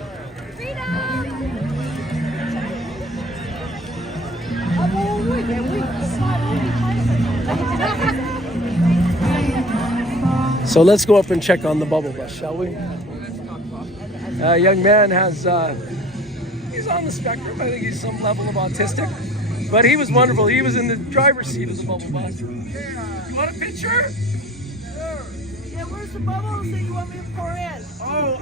So let's go up and check on the bubble bus, shall we? Young man has, he's on the spectrum. I think he's some level of autistic. But he was wonderful. He was in the driver's seat of the bubble bus. You want a picture? Sure. Yeah, where's the bubbles that you want me to pour in? Oh,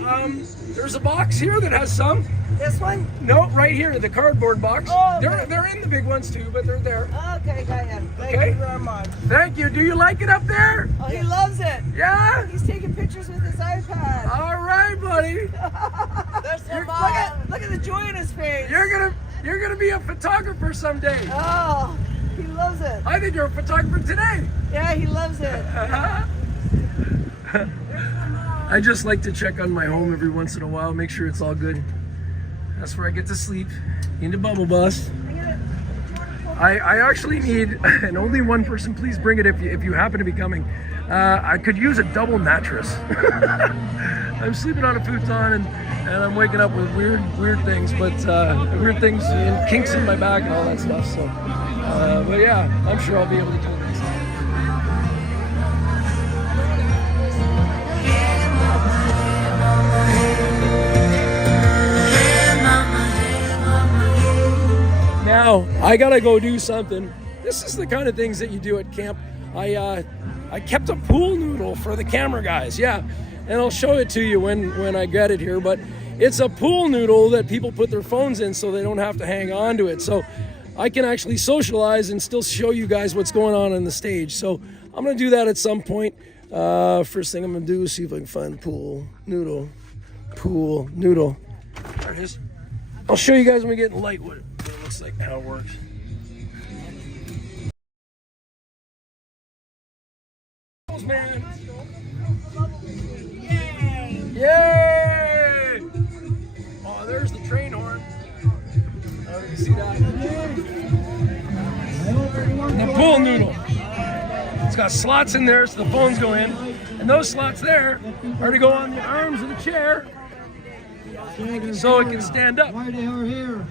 there's a box here that has some. This one? No, right here, the cardboard box. Oh, okay. They're in the big ones too, but they're there. Okay, got you. Thank you very much. Thank you. Do you like it up there? Oh, he loves it. Yeah? He's taking pictures with his iPad. All right, buddy. Look at the joy in his face. You're gonna be a photographer someday. Oh, he loves it. I think you're a photographer today. Yeah, he loves it. I just like to check on my home every once in a while, make sure it's all good. That's where I get to sleep, in the bubble bus. Do you want to pour I actually need, and only one person, please bring it if you happen to be coming. I could use a double mattress. I'm sleeping on a futon and I'm waking up with weird things, but weird things and kinks in my back and all that stuff. So, but yeah, I'm sure I'll be able to do this. Now, I gotta go do something. This is the kind of things that you do at camp. I kept a pool noodle for the camera guys, yeah. And I'll show it to you when I get it here, but it's a pool noodle that people put their phones in so they don't have to hang on to it. So I can actually socialize and still show you guys what's going on the stage. So I'm gonna do that at some point. First thing I'm gonna do is see if I can find pool noodle. There it is. I'll show you guys when we get in light what it looks like, how it works. Man. Yay! Oh, there's the train horn. Oh, you can see that. The pool noodle. It's got slots in there so the phones go in. And those slots there are to go on the arms of the chair so it can stand up. Why they are here?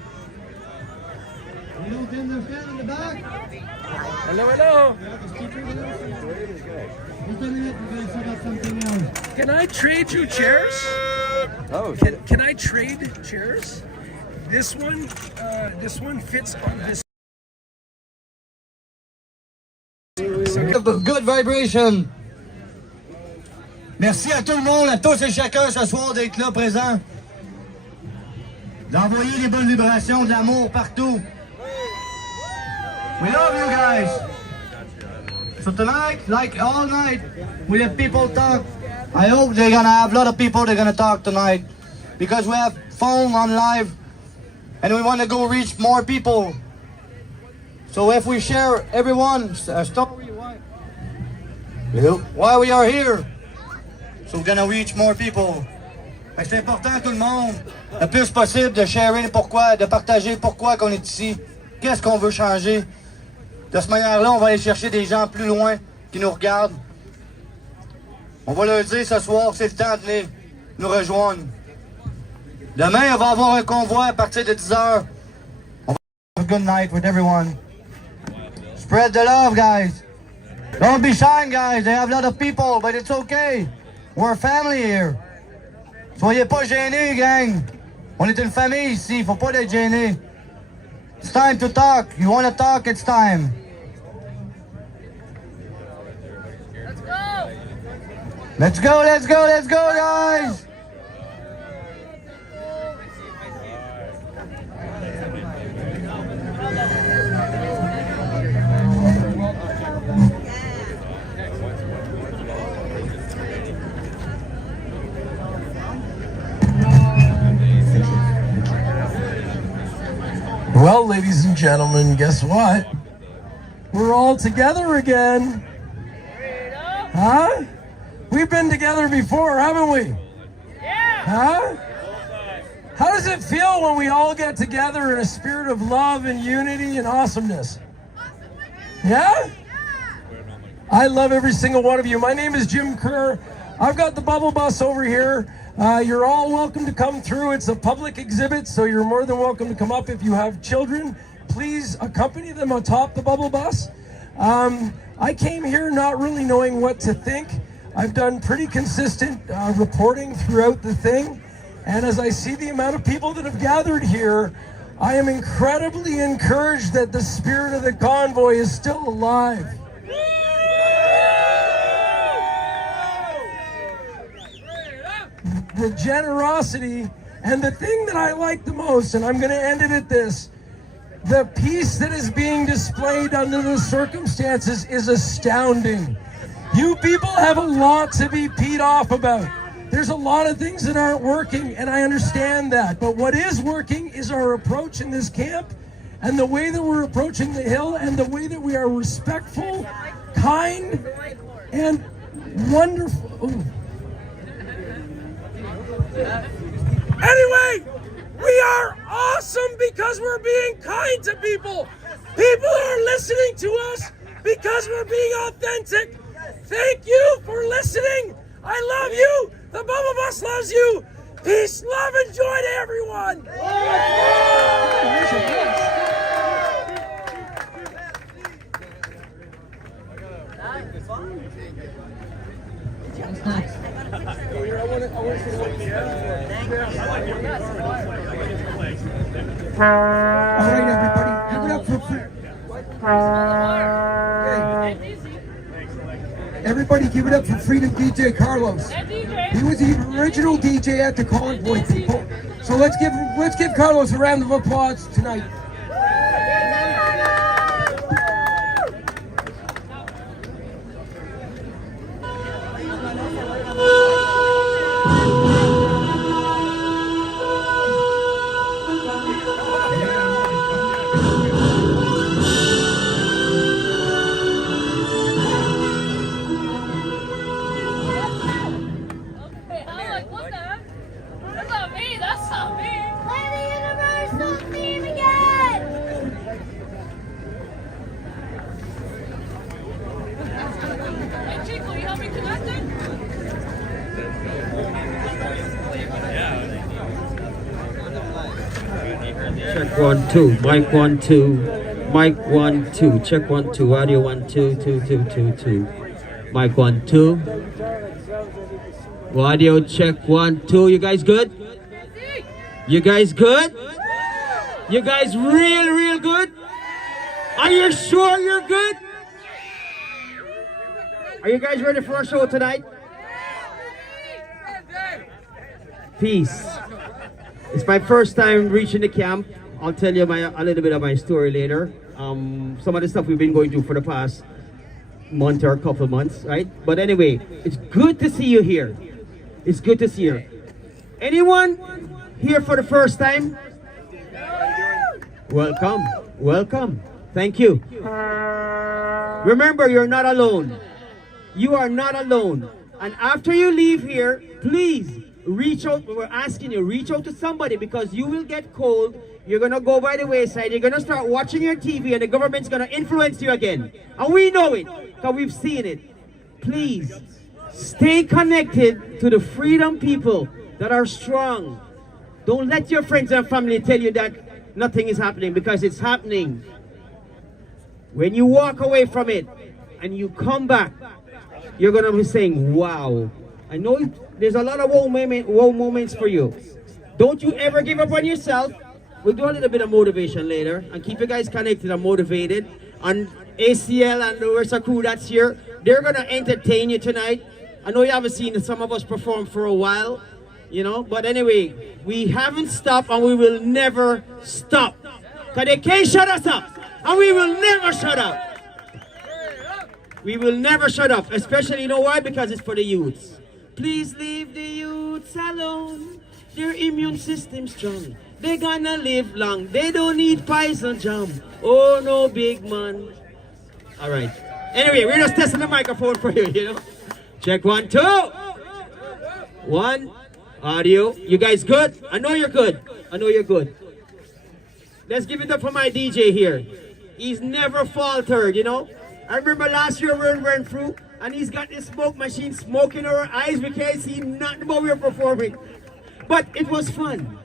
You don't understand in the back? Hello. Can I trade you chairs? Oh, can I trade chairs? This one fits on this. Good vibration. Merci à tout le monde, à tous et chacun ce soir d'être là présent. D'envoyer les bonnes vibrations, de l'amour partout. We love you guys. So tonight, like all night, we let people talk. I hope they're gonna have a lot of people they're gonna talk tonight because we have phone on live and we want to go reach more people. So if we share everyone a story why we are here, so we're gonna reach more people. C'est important tout le monde, le plus possible de sharer pourquoi, de partager pourquoi qu'on est ici, qu'est-ce qu'on veut changer. De cette manière-là, on va aller chercher des gens plus loin qui nous regardent. On va leur dire ce soir, c'est le temps de venir nous rejoindre. Demain, on va avoir un convoi à partir de 10h. On va have a good night with everyone. Spread the love, guys. Don't be shy, guys. They have a lot of people, but it's okay. We're a family here. Soyez pas gênés, gang. On est une famille ici. Faut pas être gênés. It's time to talk. You want to talk? It's time. Let's go, guys! Well, ladies and gentlemen, guess what? We're all together again. Huh? We've been together before, haven't we? Yeah. Huh? How does it feel when we all get together in a spirit of love and unity and awesomeness? Yeah? I love every single one of you. My name is Jim Kerr. I've got the bubble bus over here. You're all welcome to come through. It's a public exhibit, so you're more than welcome to come up. If you have children, please accompany them atop the bubble bus. I came here not really knowing what to think. I've done pretty consistent reporting throughout the thing, and as I see the amount of people that have gathered here, I am incredibly encouraged that the spirit of the convoy is still alive. The generosity, and the thing that I like the most, and I'm going to end it at this, the peace that is being displayed under the circumstances is astounding. You people have a lot to be peed off about. There's a lot of things that aren't working, and I understand that. But what is working is our approach in this camp, and the way that we're approaching the hill, and the way that we are respectful, kind, and wonderful. Ooh. Anyway, we are awesome because we're being kind to people. People are listening to us because we're being authentic. Thank you for listening. I love you. The Bubble Bus loves you. Peace, love, and joy to everyone. All right, everybody, give it up for everybody. Give it up for Freedom DJ Carlos. He was the original DJ at the Convoy, people. So let's give Carlos a round of applause tonight. Check 1 2, mic 1 2, mic 1 2, check 1 2, audio 1 2 2 2 2 2, mic 1 2, audio check 1 2. You guys good? You guys good? You guys real good? Are you sure you're good? Are you guys ready for our show tonight? Peace. It's my first time reaching the camp. I'll tell you a little bit of my story later. Some of the stuff we've been going through for the past month or a couple months, right? But anyway, it's good to see you here. It's good to see you. Anyone here for the first time? Welcome, welcome. Thank you. Remember, you're not alone. You are not alone. And after you leave here, please reach out. We're asking you, reach out to somebody, because you will get cold. You're going to go by the wayside. You're going to start watching your TV, and the government's going to influence you again. And we know it, because we've seen it. Please, stay connected to the freedom people that are strong. Don't let your friends and family tell you that nothing is happening, because it's happening. When you walk away from it, and you come back, you're going to be saying, wow. I know there's a lot of wow moments for you. Don't you ever give up on yourself. We'll do a little bit of motivation later and keep you guys connected and motivated. And ACL and the rest of the crew that's here, they're going to entertain you tonight. I know you haven't seen some of us perform for a while, you know, but anyway, we haven't stopped and we will never stop. Because they can't shut us up, and we will never shut up. We will never shut up, especially, you know why? Because it's for the youths. Please leave the youths alone. Their immune system's strong. They're gonna live long. They don't need poison jam. Oh no, big man. All right. Anyway, we're just testing the microphone for you, you know. Check 1 2. 1. Audio. You guys good? I know you're good. I know you're good. Let's give it up for my DJ here. He's never faltered, you know. I remember last year we went through, and he's got this smoke machine smoking our eyes. We can't see nothing but we're performing. But it was fun.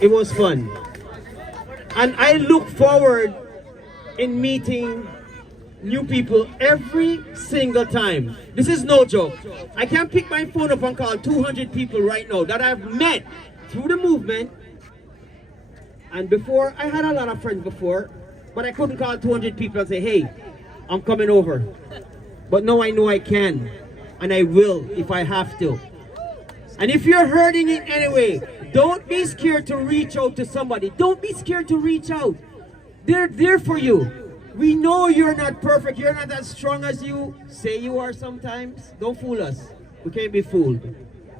It was fun. And I look forward in meeting new people every single time. This is no joke. I can pick my phone up and call 200 people right now that I've met through the movement. And before, I had a lot of friends before, but I couldn't call 200 people and say, hey, I'm coming over. But now I know I can, and I will if I have to. And if you're hurting in any way, don't be scared to reach out to somebody. Don't be scared to reach out. They're there for you. We know you're not perfect. You're not as strong as you say you are sometimes. Don't fool us. We can't be fooled.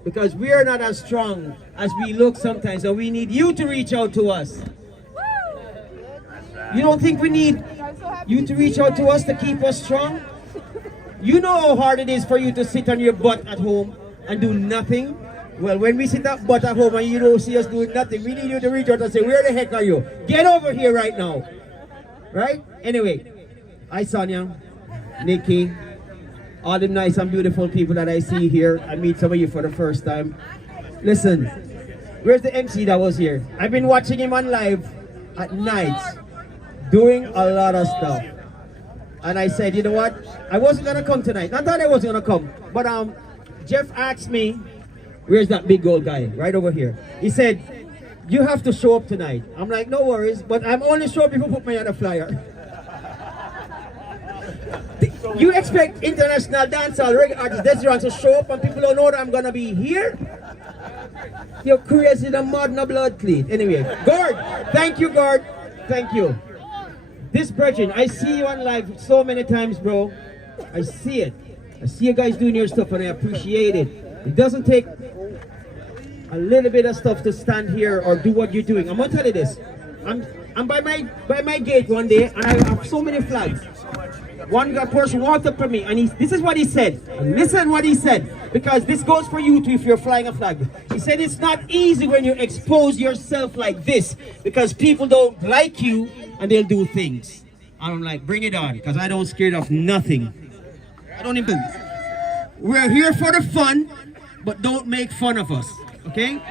Because we are not as strong as we look sometimes, and we need you to reach out to us. You don't think we need you to reach out to us to keep us strong? You know how hard it is for you to sit on your butt at home and do nothing? Well, when we sit that butt at home and you don't see us doing nothing, we need you to reach out and say, where the heck are you? Get over here right now. Right? Anyway, hi Sonia, Nikki, all the nice and beautiful people that I see here. I meet some of you for the first time. Listen, where's the MC that was here? I've been watching him on live at night, doing a lot of stuff. And I said, you know what? I wasn't gonna come tonight. Not that I wasn't gonna come, but Jeff asked me, where's that big old guy? Right over here. He said, you have to show up tonight. I'm like, no worries, but I'm only sure people put me on a flyer. You expect international dancehall reggae artist Desiree to show up and people don't know that I'm gonna be here? You're crazy, the mud, no blood clean. Anyway, Gord, thank you, Gord. Thank you. This brethren, I see you on live so many times, bro. I see it. I see you guys doing your stuff and I appreciate it. It doesn't take a little bit of stuff to stand here or do what you're doing. I'm gonna tell you this. I'm by my gate one day and I have so many flags. One person walked up to me and this is what he said. And listen what he said, because this goes for you too if you're flying a flag. He said it's not easy when you expose yourself like this because people don't like you and they'll do things. I'm like, bring it on, because I don't scared of nothing. I don't even. We're here for the fun, but don't make fun of us, okay?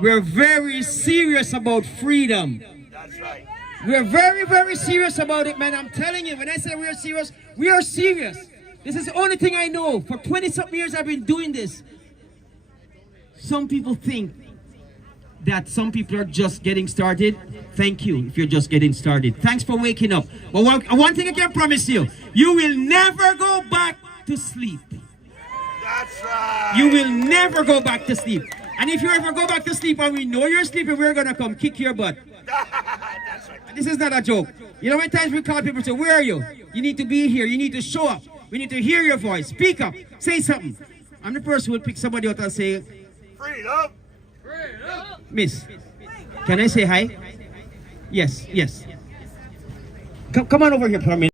We're very serious about freedom. That's right. We're very, very serious about it, man. I'm telling you, when I say we're serious, we are serious. This is the only thing I know. For 20-something years I've been doing this. Some people think that some people are just getting started. Thank you if you're just getting started. Thanks for waking up. But one thing I can promise you, you will never go back to sleep. That's right. You will never go back to sleep. And if you ever go back to sleep and we know you're sleeping, we're gonna come kick your butt. That's right. This is not a joke. You know, many times we call people and say, where are you? You need to be here. You need to show up. We need to hear your voice. Speak up. Say something. I'm the person who will pick somebody out and say, Freedom. Miss, can I say hi? Yes, yes. Come on over here for a minute.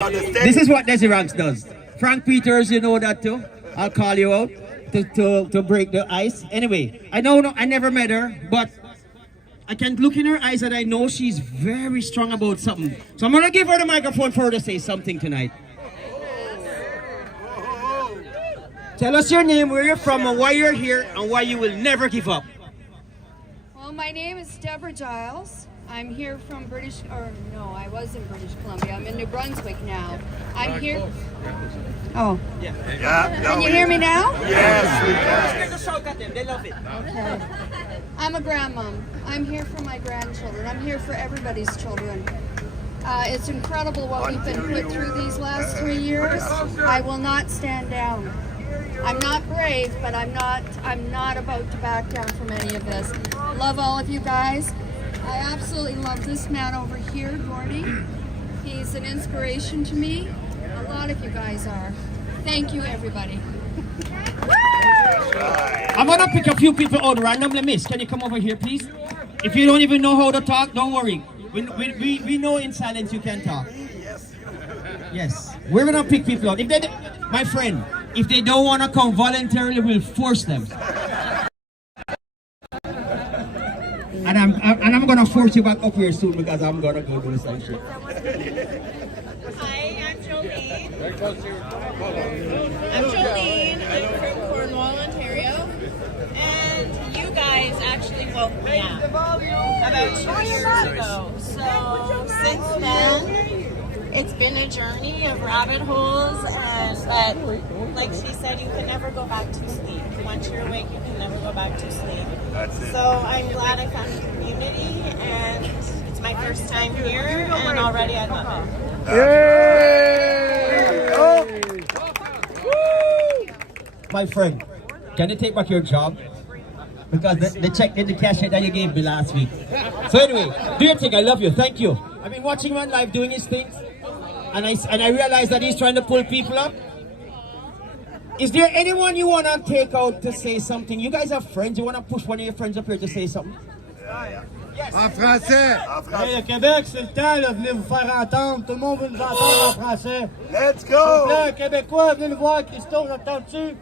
This is what Desi Ranks does. Frank Peters, you know that too. I'll call you out to break the ice. Anyway, I never met her, but I can look in her eyes and I know she's very strong about something. So I'm gonna give her the microphone for her to say something tonight. Tell us your name, where you're from, and why you're here, and why you will never give up. Well, my name is Deborah Giles. I'm here from I was in British Columbia. I'm in New Brunswick now. I'm here. Oh. Yeah. Can you hear me now? Yes. They love it. Okay. I'm a grandmom. I'm here for my grandchildren. I'm here for everybody's children. It's incredible what we've been put through these last 3 years. I will not stand down. I'm not brave, but I'm not about to back down from any of this. Love all of you guys. I absolutely love this man over here, Gordy. He's an inspiration to me. A lot of you guys are. Thank you, everybody. I'm gonna pick a few people out randomly. Miss, can you come over here, please? If you don't even know how to talk, don't worry. We know in silence you can talk. Yes. We're gonna pick people out. My friend, if they don't wanna come voluntarily, we'll force them. And I'm gonna force you back up here soon because I'm gonna go do some shit. Hi, I'm Jolene. I'm from Cornwall, Ontario. And you guys actually woke me up about 2 years ago. So since then, it's been a journey of rabbit holes, but like she said, you can never go back to sleep. Once you're awake, you can never go back to sleep. So I'm glad I found a community, and it's my first time here, and already I love it. Yay! Oh. My friend, can you take back your job? Because the check in the cash that you gave me last week. So anyway, do your thing. I love you. Thank you. I've been watching him on live doing his things, and I realized that he's trying to pull people up. Is there anyone you want to take out to say something? You guys have friends. You want to push one of your friends up here to say something? Yes. En français. Hey, le Québec, c'est le temps, là, venez vous faire entendre. Tout le monde veut nous entendre en français. Let's go! S'il vous plaît, Québécois, venez nous voir. Christo, j'entends-tu?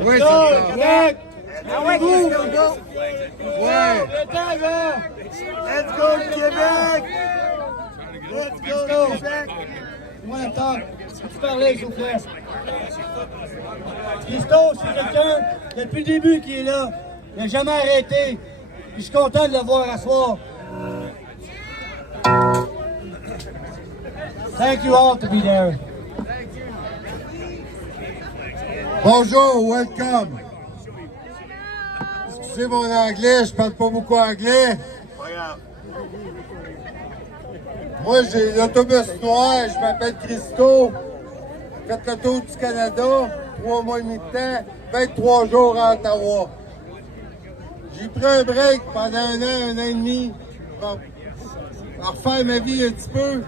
Oui, Québec! Vous? Ouais. Let's go Québec! Let's go Québec! Moi, attends, peux-tu parler, s'il vous plaît? Christo, c'est quelqu'un, depuis le début, qui est là. Il n'a jamais arrêté. Je suis content de le voir à soir. Thank you all to be there. Bonjour, welcome. Excusez mon anglais, je parle pas beaucoup anglais. Moi, j'ai l'autobus noir, je m'appelle Christo. J'ai fait le tour du Canada, 3 mois et demi de temps, 23 jours à Ottawa. J'ai pris un break pendant un an et demi, pour refaire ma vie un petit peu,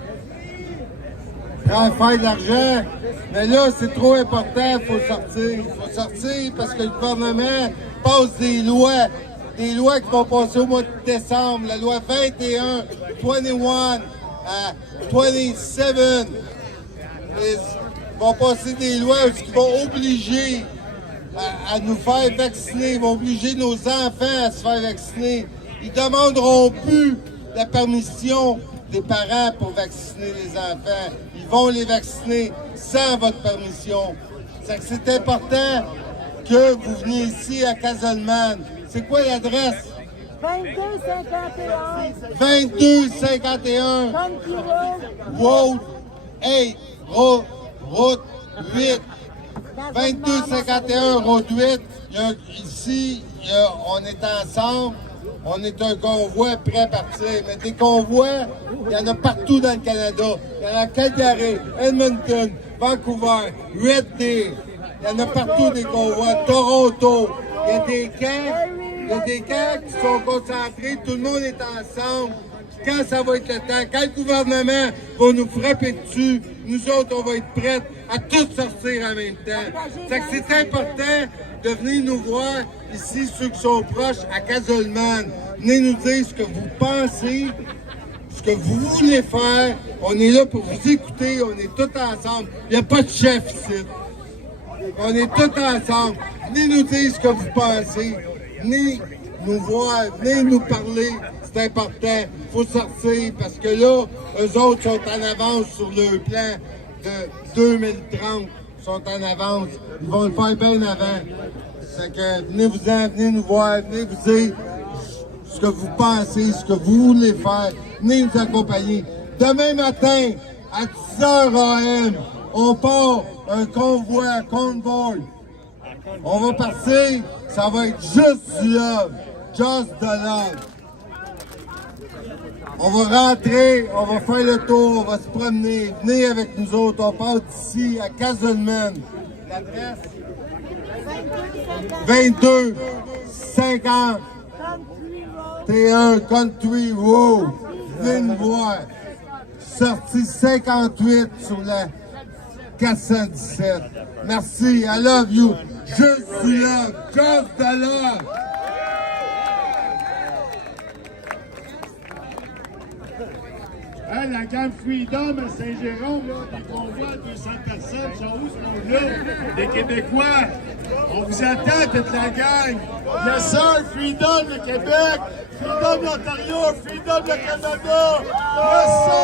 pour faire de l'argent. Mais là, c'est trop important, il faut sortir. Il faut sortir parce que le gouvernement passe des lois qui vont passer au mois de décembre. La loi 21, 21, 27, ils vont passer des lois qui vont obliger à nous faire vacciner, ils vont obliger nos enfants à se faire vacciner. Ils ne demanderont plus la permission des parents pour vacciner les enfants. Ils vont les vacciner sans votre permission. C'est important que vous veniez ici à Caselman. C'est quoi l'adresse? 2251. 2251 Road 8, Route 8. 2251 Route 8. Ici, on est ensemble. On est un convoi prêt à partir. Mais des convois, il y en a partout dans le Canada. Il y en a à Calgary, Edmonton, Vancouver, Red Deer. Il y en a partout des convois. Toronto. Il y a des camps qui sont concentrés. Tout le monde est ensemble. Quand ça va être le temps, quand le gouvernement va nous frapper dessus, nous autres, on va être prêts à tous sortir en même temps. C'est important de venir nous voir ici, ceux qui sont proches, à Caselman. Venez nous dire ce que vous pensez, ce que vous voulez faire. On est là pour vous écouter, on est tous ensemble. Il n'y a pas de chef ici. On est tous ensemble. Venez nous dire ce que vous pensez. Venez nous voir, venez nous parler. C'est important. Il faut sortir parce que là, eux autres sont en avance sur leur plan de 2030. Ils sont en avance. Ils vont le faire bien avant. C'est que venez-vous-en, venez nous voir, venez vous dire ce que vous pensez, ce que vous voulez faire. Venez nous accompagner. Demain matin, à 10h AM, on part un convoi à Convoy. On va partir, ça va être juste du love. Just the love. On va rentrer, on va faire le tour, on va se promener. Venez avec nous autres, on part d'ici à Caselman. L'adresse? 2251 Country Road. Venez nous voir. Sortie 58 sur la 417. Merci, I love you. Just the love, just the love. Hey, la gamme Freedom à Saint-Jérôme, là, des convois à 200 personnes, sont où ce monde-là? Les Québécois, on vous attend, toute la gang. Yes, sir, Freedom le Québec, Freedom l'Ontario, Freedom le Canada. Yes, sir!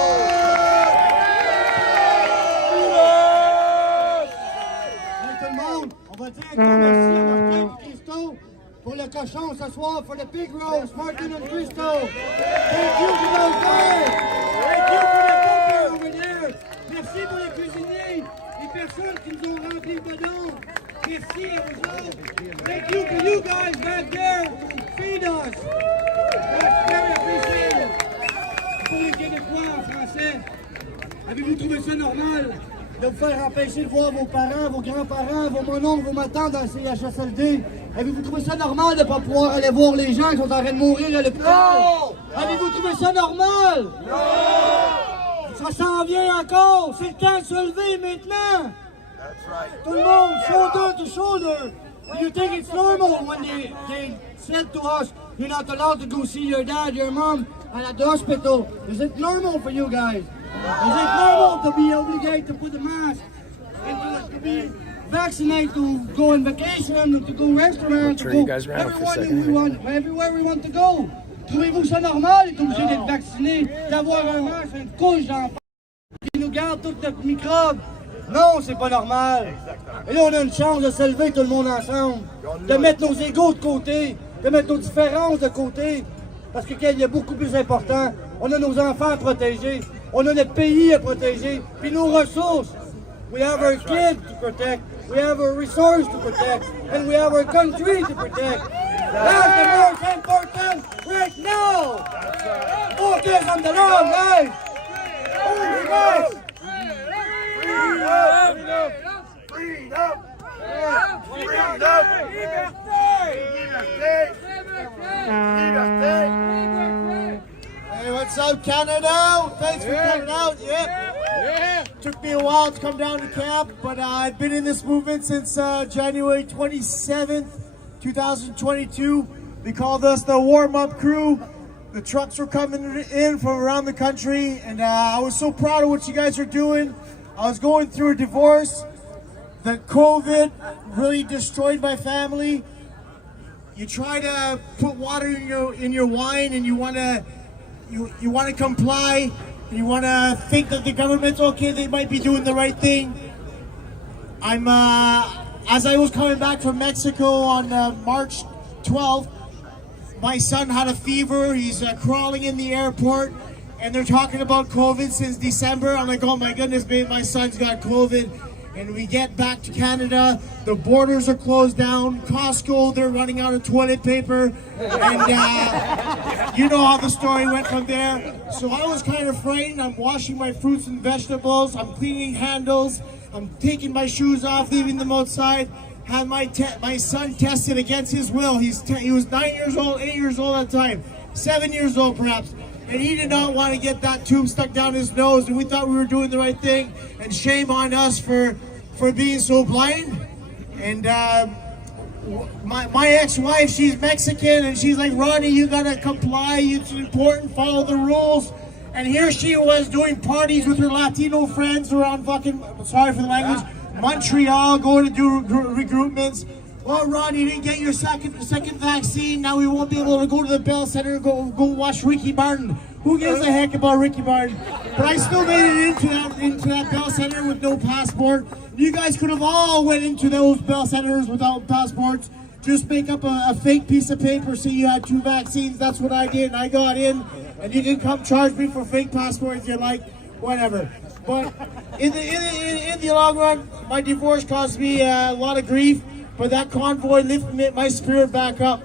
Hey, tout le monde, on va dire un grand merci à Martin et Christo pour le cochon ce soir, pour le pig roast, Martin and Christo. Thank you for those guys. Thank you for the cooking over there. Merci pour les cuisiniers, les personnes qui nous ont rempli le bedon. Merci à vous autres. Thank you for you guys back there to feed us. That's very appreciated. Pour les Québécois en français, avez-vous trouvé ça normal de vous faire empêcher de voir vos parents, vos grands-parents, vos mononcles, vos matantes dans le CHSLD? Avez-vous trouvé ça normal de ne pas pouvoir aller voir les gens qui sont en train de mourir à l'hôpital? Non! Avez-vous trouvé ça normal? Non! Ça s'en vient encore! C'est le temps de se lever maintenant! That's right. Tout le monde, shoulder to shoulder! Do you think it's normal when they said to us, you're not allowed to go see your dad, your mom at the hospital? Is it normal for you guys? Is it normal to be obligated to put a mask and to be vaccinate, to go on vacation, to go restaurant, to go everywhere we want to go. Trouvez-vous ça normal d'être obligé d'être vacciné, d'avoir un masque, une couche d'en qui nous garde tout notre microbe? Non, c'est pas normal. Et là, on a une chance de se lever tout le monde ensemble, de mettre nos égos de côté, de mettre nos différences de côté, parce qu'il y a beaucoup plus important. On a nos enfants à protéger, on a notre pays à protéger, puis nos ressources. We have our kids to protect, we have our resources to protect, and we have our country to protect. That's the most important right now. Focus on the wrong, guys. Guys. Hey, what's up, Canada? Thanks for coming out. Yep. Took me a while to come down to camp, but I've been in this movement since January 27th, 2022. They called us the warm-up crew. The trucks were coming in from around the country, and I was so proud of what you guys are doing. I was going through a divorce. The COVID really destroyed my family. You try to put water in your wine, and you want to comply. You want to think that the government's okay. They might be doing the right thing. As I was coming back from Mexico on March 12th, my son had a fever. He's crawling in the airport, and they're talking about COVID since December. I'm like, oh my goodness, babe, my son's got COVID. And we get back to Canada, the borders are closed down. Costco, they're running out of toilet paper. And you know how the story went from there. So I was kind of frightened. I'm washing my fruits and vegetables. I'm cleaning handles. I'm taking my shoes off, leaving them outside. Had my son tested against his will. He was 9 years old, 8 years old at the time, 7 years old perhaps. And he did not want to get that tube stuck down his nose, and we thought we were doing the right thing. And shame on us for being so blind. And my ex-wife, she's Mexican, and she's like, Ronnie, you gotta comply. It's important, follow the rules. And here she was doing parties with her Latino friends around fucking, sorry for the language, Montreal, going to do recruitments. Well, Ron, you didn't get your second vaccine. Now we won't be able to go to the Bell Center and go watch Ricky Martin. Who gives a heck about Ricky Martin? But I still made it into that Bell Center with no passport. You guys could have all went into those Bell Centers without passports. Just make up a fake piece of paper, say you had 2 vaccines. That's what I did, and I got in. And you can come charge me for fake passport if you like, whatever. But in the long run, my divorce caused me a lot of grief. But that convoy lifted my spirit back up.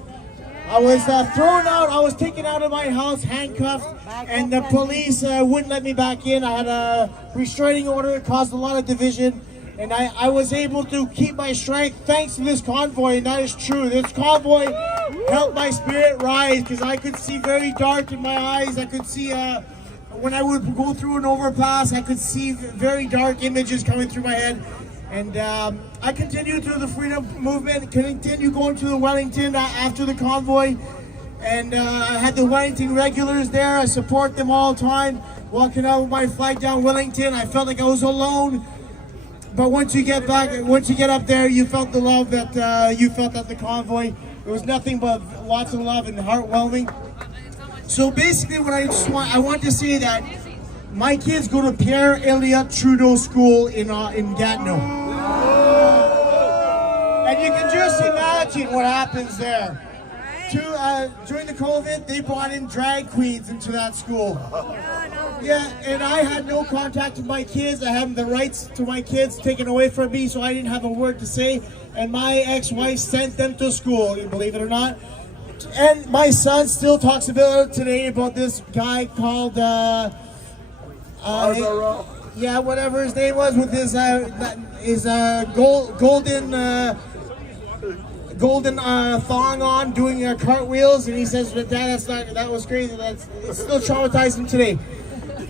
I was thrown out. I was taken out of my house, handcuffed, and the police wouldn't let me back in. I had a restraining order. It caused a lot of division. And I was able to keep my strength thanks to this convoy, and that is true. This convoy helped my spirit rise because I could see very dark in my eyes. I could see, when I would go through an overpass, I could see very dark images coming through my head. And I continued through the freedom movement, continued going to the Wellington after the convoy. And I had the Wellington regulars there. I support them all the time. Walking out with my flag down Wellington, I felt like I was alone. But once you get up there, you felt the love that you felt at the convoy. It was nothing but lots of love and heartwarming. So basically, what I want to say that my kids go to Pierre Elliott Trudeau School in Gatineau. And you can just imagine what happens there. During the COVID, they brought in drag queens into that school. Yeah, and I had no contact with my kids. I had the rights to my kids taken away from me, so I didn't have a word to say. And my ex-wife sent them to school, believe it or not. And my son still talks about it today about this guy called, yeah, whatever his name was, with his golden thong on, doing cartwheels, and he says, that was crazy. It's still traumatizing today.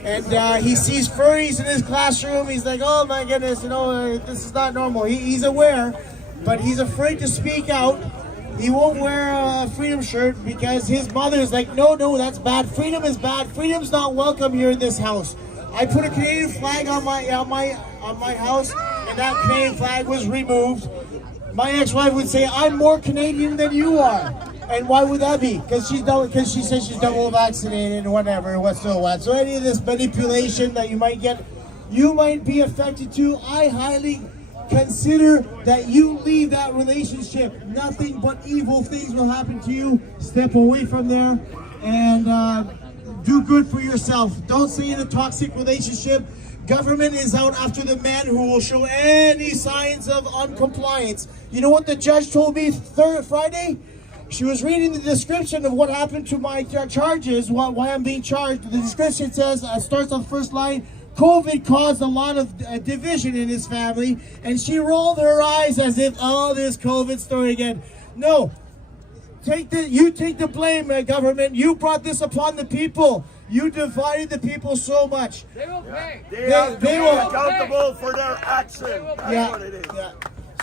And he sees furries in his classroom. He's like, oh my goodness, this is not normal. He's aware, but he's afraid to speak out. He won't wear a freedom shirt because his mother is like, no, that's bad. Freedom is bad. Freedom's not welcome here in this house. I put a Canadian flag on my house, and that Canadian flag was removed, my ex-wife would say, I'm more Canadian than you are. And why would that be? Because she says she's double vaccinated and whatever, what's so what. So any of this manipulation that you might get, you might be affected too. I highly consider that you leave that relationship. Nothing but evil things will happen to you. Step away from there and do good for yourself. Don't stay in a toxic relationship. Government is out after the man who will show any signs of uncompliance. You know what the judge told me Friday? She was reading the description of what happened to my charges, why I'm being charged. The description says, starts on the first line, COVID caused a lot of division in his family, and she rolled her eyes as if, oh, this COVID story again. No, you take the blame, government. You brought this upon the people. You divided the people so much. They will pay. They will accountable for their action. That's what it is. Yeah.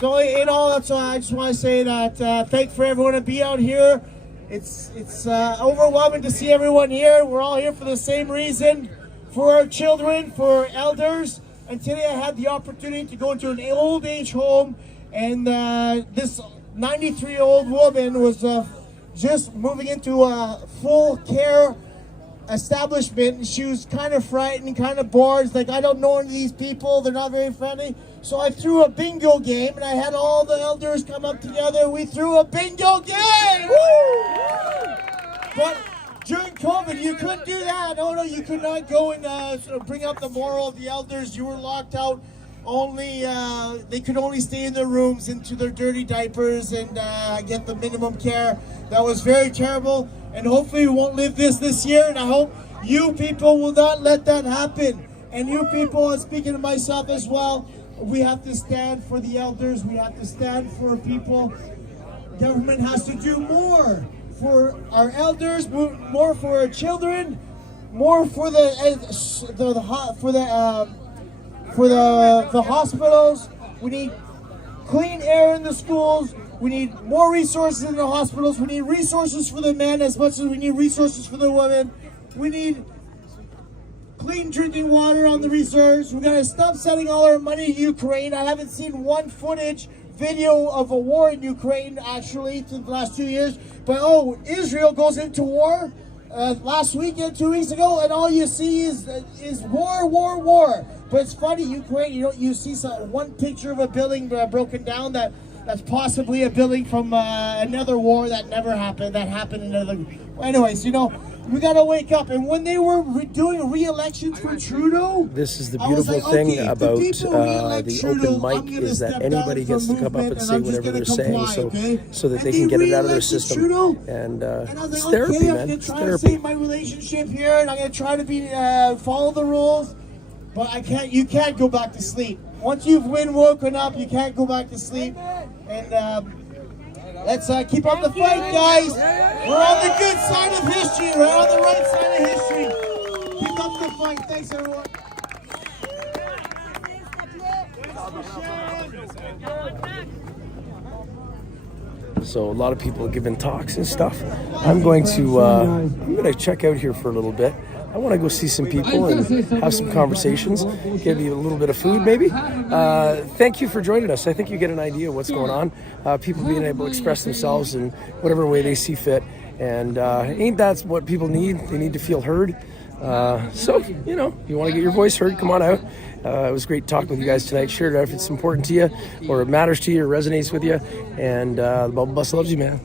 So that's why I just want to say that thanks for everyone to be out here. It's overwhelming to see everyone here. We're all here for the same reason, for our children, for our elders. And today I had the opportunity to go into an old age home, and this 93-year-old woman was just moving into a full care establishment. She was kind of frightened, kind of bored. It's like, I don't know any of these people. They're not very friendly. So I threw a bingo game, and I had all the elders come up together. We threw a bingo game! Woo! But during COVID, you couldn't do that. No, you could not go and bring up the moral of the elders. You were locked out. They could only stay in their rooms into their dirty diapers and get the minimum care. That was very terrible, and hopefully we won't live this year, and I hope you people will not let that happen. And you people, and speaking to myself as well, we have to stand for the elders. We have to stand for people. Government has to do more for our elders, more for our children, more for the hospitals. We need clean air in the schools. We need more resources in the hospitals. We need resources for the men as much as we need resources for the women. We need clean drinking water on the reserves. We gotta stop sending all our money to Ukraine. I haven't seen one video of a war in Ukraine actually to the last 2 years. But Israel goes into war last weekend, 2 weeks ago, and all you see is war. But it's funny, Ukraine, you see one picture of a building broken down that's possibly a building from another war that never happened, that happened in another. Anyways, we gotta wake up. And when they were doing re-elections for Trudeau, this is the beautiful thing about the open mic, is that anybody gets to come up and say whatever they're saying, so that they can get it out of their system. And it's therapy, man. It's therapy. I'm gonna save my relationship here, and I'm gonna try to follow the rules. But you can't go back to sleep. Once you've woken up, you can't go back to sleep. And let's keep up the fight, guys. We're on the good side of history. We're on the right side of history. Keep up the fight. Thanks, everyone. So a lot of people are giving talks and stuff. I'm going to check out here for a little bit. I want to go see some people and have some conversations, give you a little bit of food maybe. Thank you for joining us. I think you get an idea of what's going on. People being able to express themselves in whatever way they see fit. And ain't that what people need? They need to feel heard. So, you want to get your voice heard, come on out. It was great talking with you guys tonight. Share it out if it's important to you or it matters to you or resonates with you. And the Bubble Bus loves you, man.